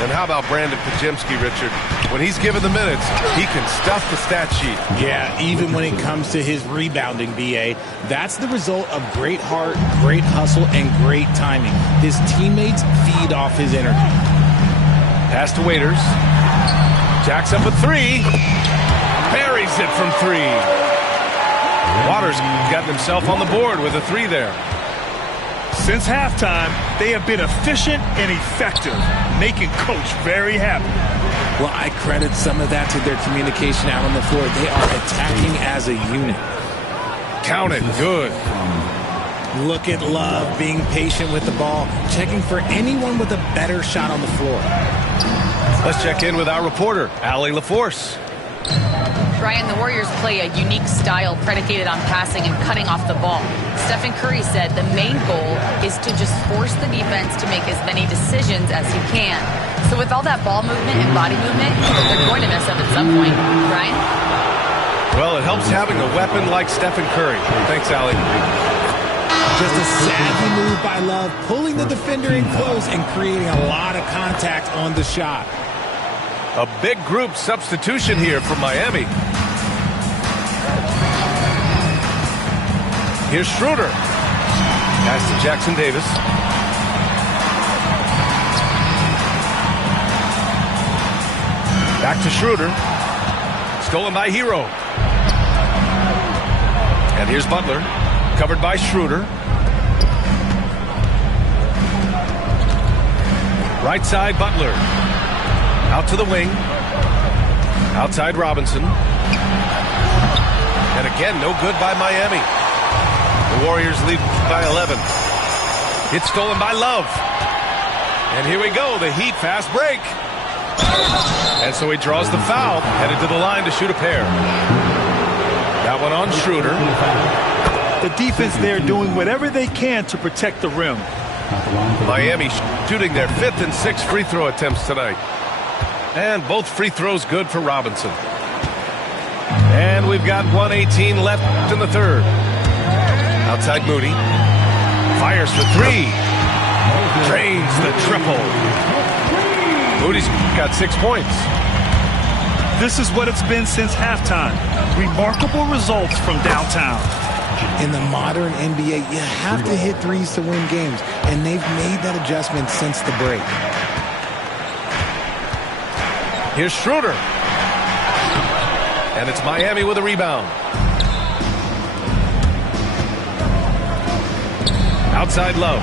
And how about Brandon Podziemski, Richard? When he's given the minutes, he can stuff the stat sheet. Yeah, even when it comes to his rebounding, B.A., that's the result of great heart, great hustle, and great timing. His teammates feed off his energy. Pass to Waiters. Jacks up a 3. Buries it from 3. Waters got himself on the board with a 3 there. Since halftime, they have been efficient and effective, making Coach very happy. Well, I credit some of that to their communication out on the floor. They are attacking as a unit. Count it. Good. Look at Love being patient with the ball, checking for anyone with a better shot on the floor. Let's check in with our reporter, Allie LaForce. Ryan, the Warriors play a unique style predicated on passing and cutting off the ball. Stephen Curry said the main goal is to just force the defense to make as many decisions as he can. So with all that ball movement and body movement, they're going to mess up at some point. Ryan? Well, it helps having a weapon like Stephen Curry. Thanks, Allie. Just a savvy move by Love, pulling the defender in close and creating a lot of contact on the shot. A big group substitution here for Miami. Here's Schroeder. Pass to Jackson Davis. Back to Schroeder. Stolen by Hero. And here's Butler. Covered by Schroeder. Right side, Butler. Out to the wing. Outside Robinson. And again, no good by Miami. The Warriors lead by 11. It's stolen by Love. And here we go, the Heat fast break. And so he draws the foul, headed to the line to shoot a pair. That one on Schroeder. The defense there doing whatever they can to protect the rim. Miami shooting their 5th and 6th free throw attempts tonight. And both free throws good for Robinson. And we've got 1:18 left in the third. Outside Moody. Fires for 3. Drains the triple. Moody's got 6 points. This is what it's been since halftime. Remarkable results from downtown. In the modern NBA, you have to hit threes to win games, and they've made that adjustment since the break. Here's Schroeder. And it's Miami with a rebound. Outside Love.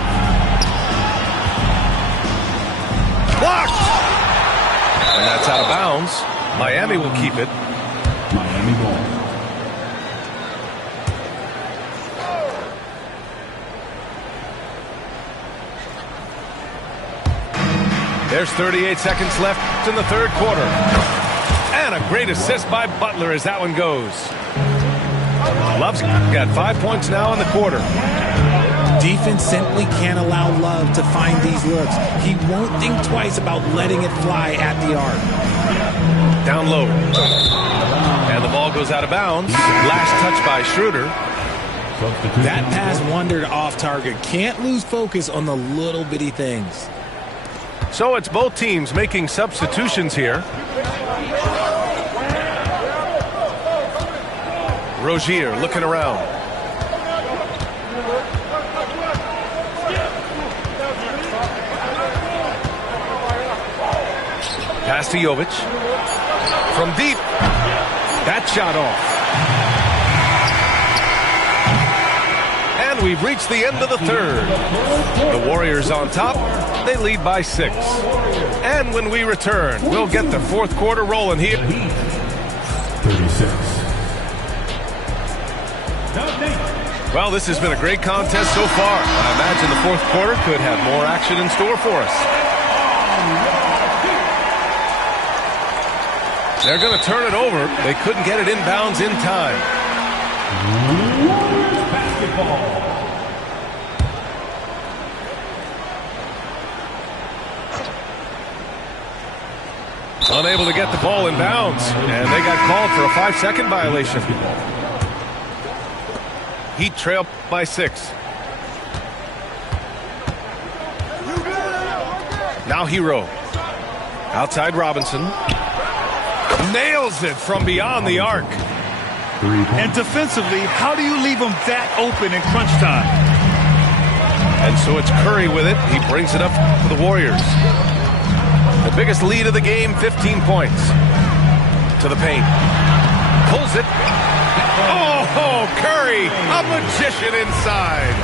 Blocked! that's out of bounds. Miami will keep it. Miami ball. There's 38 seconds left in the third quarter. And a great assist by Butler as that one goes. Love's got 5 points now in the quarter. Defense simply can't allow Love to find these looks. He won't think twice about letting it fly at the arc. Down low. And the ball goes out of bounds. Last touch by Schroeder. That pass wandered off target. Can't lose focus on the little bitty things. So it's both teams making substitutions here. Rozier looking around. Pass to Jovic. From deep. That shot off. And we've reached the end of the third. The Warriors on top. They lead by 6. And when we return, we'll get the fourth quarter rolling here. 36. Well, this has been a great contest so far. I imagine the fourth quarter could have more action in store for us. They're going to turn it over. They couldn't get it inbounds in time. Basketball. Unable to get the ball in bounds. And they got called for a 5-second violation. Heat trail by 6. Now Hero. Outside Robinson. Nails it from beyond the arc. And defensively, how do you leave them that open in crunch time? And so it's Curry with it. He brings it up for the Warriors. The biggest lead of the game, 15 points. To the paint. Pulls it. Oh, Curry, a magician inside.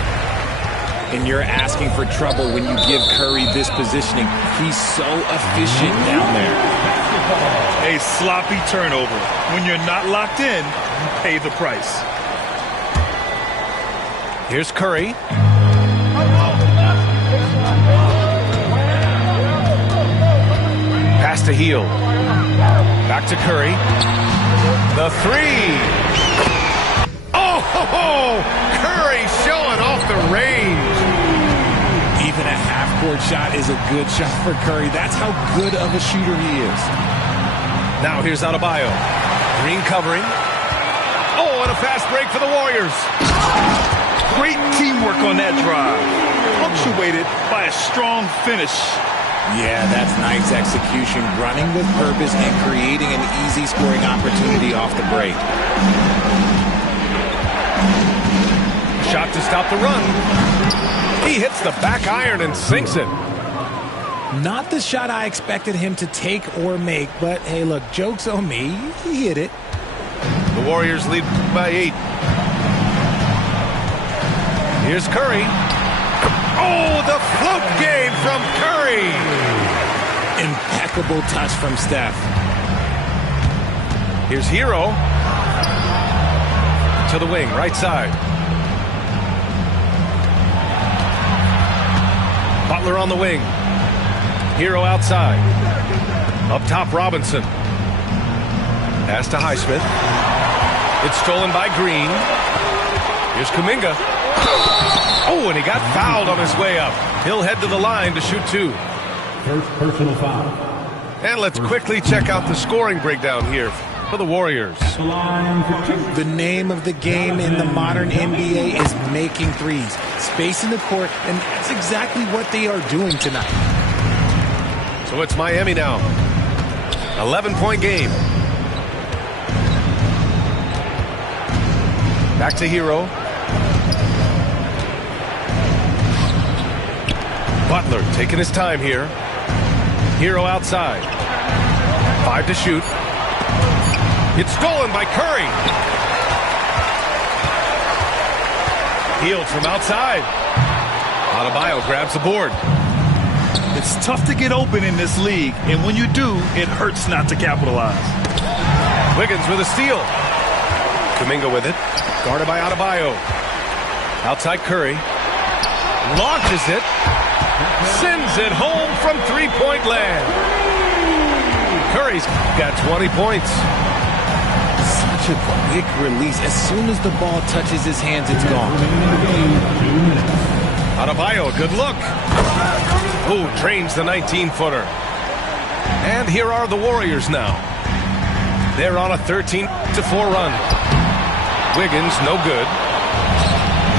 And you're asking for trouble when you give Curry this positioning. He's so efficient down there. A sloppy turnover. When you're not locked in, you pay the price. Here's Curry. Pass to Heel. Back to Curry. The 3. Oh, Curry showing off the range. Even a half-court shot is a good shot for Curry. That's how good of a shooter he is. Now here's Adebayo. Green covering. Oh, and a fast break for the Warriors. Great teamwork on that drive. Punctuated by a strong finish. Yeah, that's nice execution. Running with purpose and creating an easy scoring opportunity off the break. Shot to stop the run. He hits the back iron and sinks it. Not the shot I expected him to take or make, but hey, look, joke's on me. He hit it. The Warriors lead by 8. Here's Curry. Oh, the float game from Curry. Impeccable touch from Steph. Here's Hero. To the wing, right side. Butler on the wing. Hero outside. Up top, Robinson. Pass to Highsmith. It's stolen by Green. Here's Kuminga. Oh, and he got fouled on his way up. He'll head to the line to shoot 2. First personal foul. And let's quickly check out the scoring breakdown here for the Warriors. The name of the game in the modern NBA is making threes. Spacing the court, and that's exactly what they are doing tonight. So it's Miami now. 11-point game. Back to Hero. Butler taking his time here. Hero outside. 5 to shoot. It's stolen by Curry. Healed from outside. Adebayo grabs the board. It's tough to get open in this league, and when you do, it hurts not to capitalize. Wiggins with a steal. Kuminga with it. Guarded by Adebayo. Outside Curry. Launches it. Sends it home from three-point land. Curry's got 20 points. Such a quick release. As soon as the ball touches his hands, it's gone. Adebayo, good look. Ooh, drains the 19-footer. And here are the Warriors now. They're on a 13-4 run. Wiggins, no good.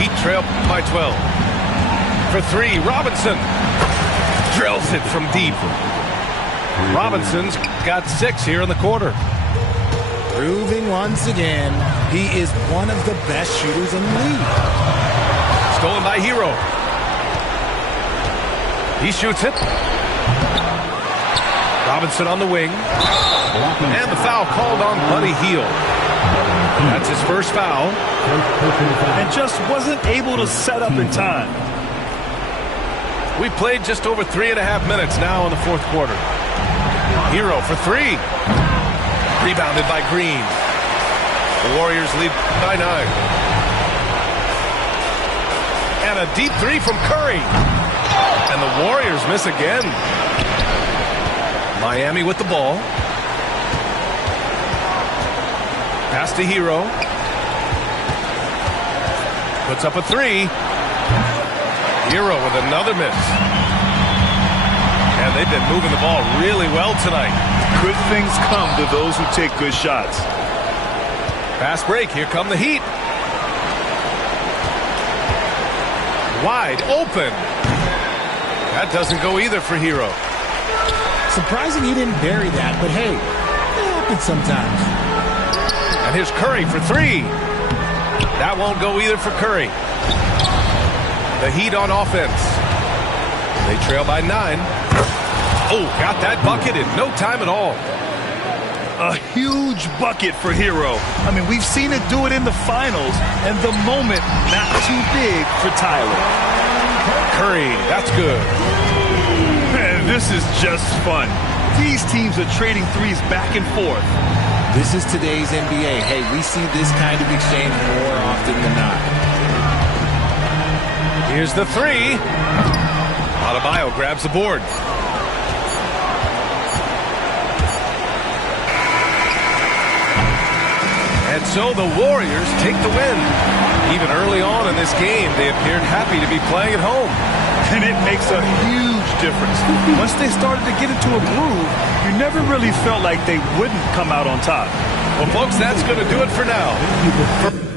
Heat trail by 12. For three, Robinson. Drills it from deep. Robinson's got 6 here in the quarter. Proving once again, he is one of the best shooters in the league. Stolen by Hero. He shoots it. Robinson on the wing. And the foul called on Buddy Hield. That's his first foul. And just wasn't able to set up in time. We played just over 3.5 minutes now in the fourth quarter. Hero for three. Rebounded by Green. The Warriors lead by 9. And a deep three from Curry. And the Warriors miss again. Miami with the ball. Pass to Hero. Puts up a three. Hero with another miss. And they've been moving the ball really well tonight. Good things come to those who take good shots. Fast break. Here come the Heat. Wide open. That doesn't go either for Hero. Surprising he didn't bury that, but hey, it happens sometimes. And here's Curry for three. That won't go either for Curry. The Heat on offense. They trail by 9. Oh, got that bucket in no time at all. A huge bucket for Hero. I mean, we've seen it do it in the finals, and the moment not too big for Tyler. Curry, that's good. Man, this is just fun. These teams are trading threes back and forth. This is today's NBA. Hey, we see this kind of exchange more often than not. Here's the three. Adebayo grabs the board. And so the Warriors take the win. Even early on in this game, they appeared happy to be playing at home. And it makes a huge difference. Once they started to get into a groove, you never really felt like they wouldn't come out on top. Well, folks, that's going to do it for now.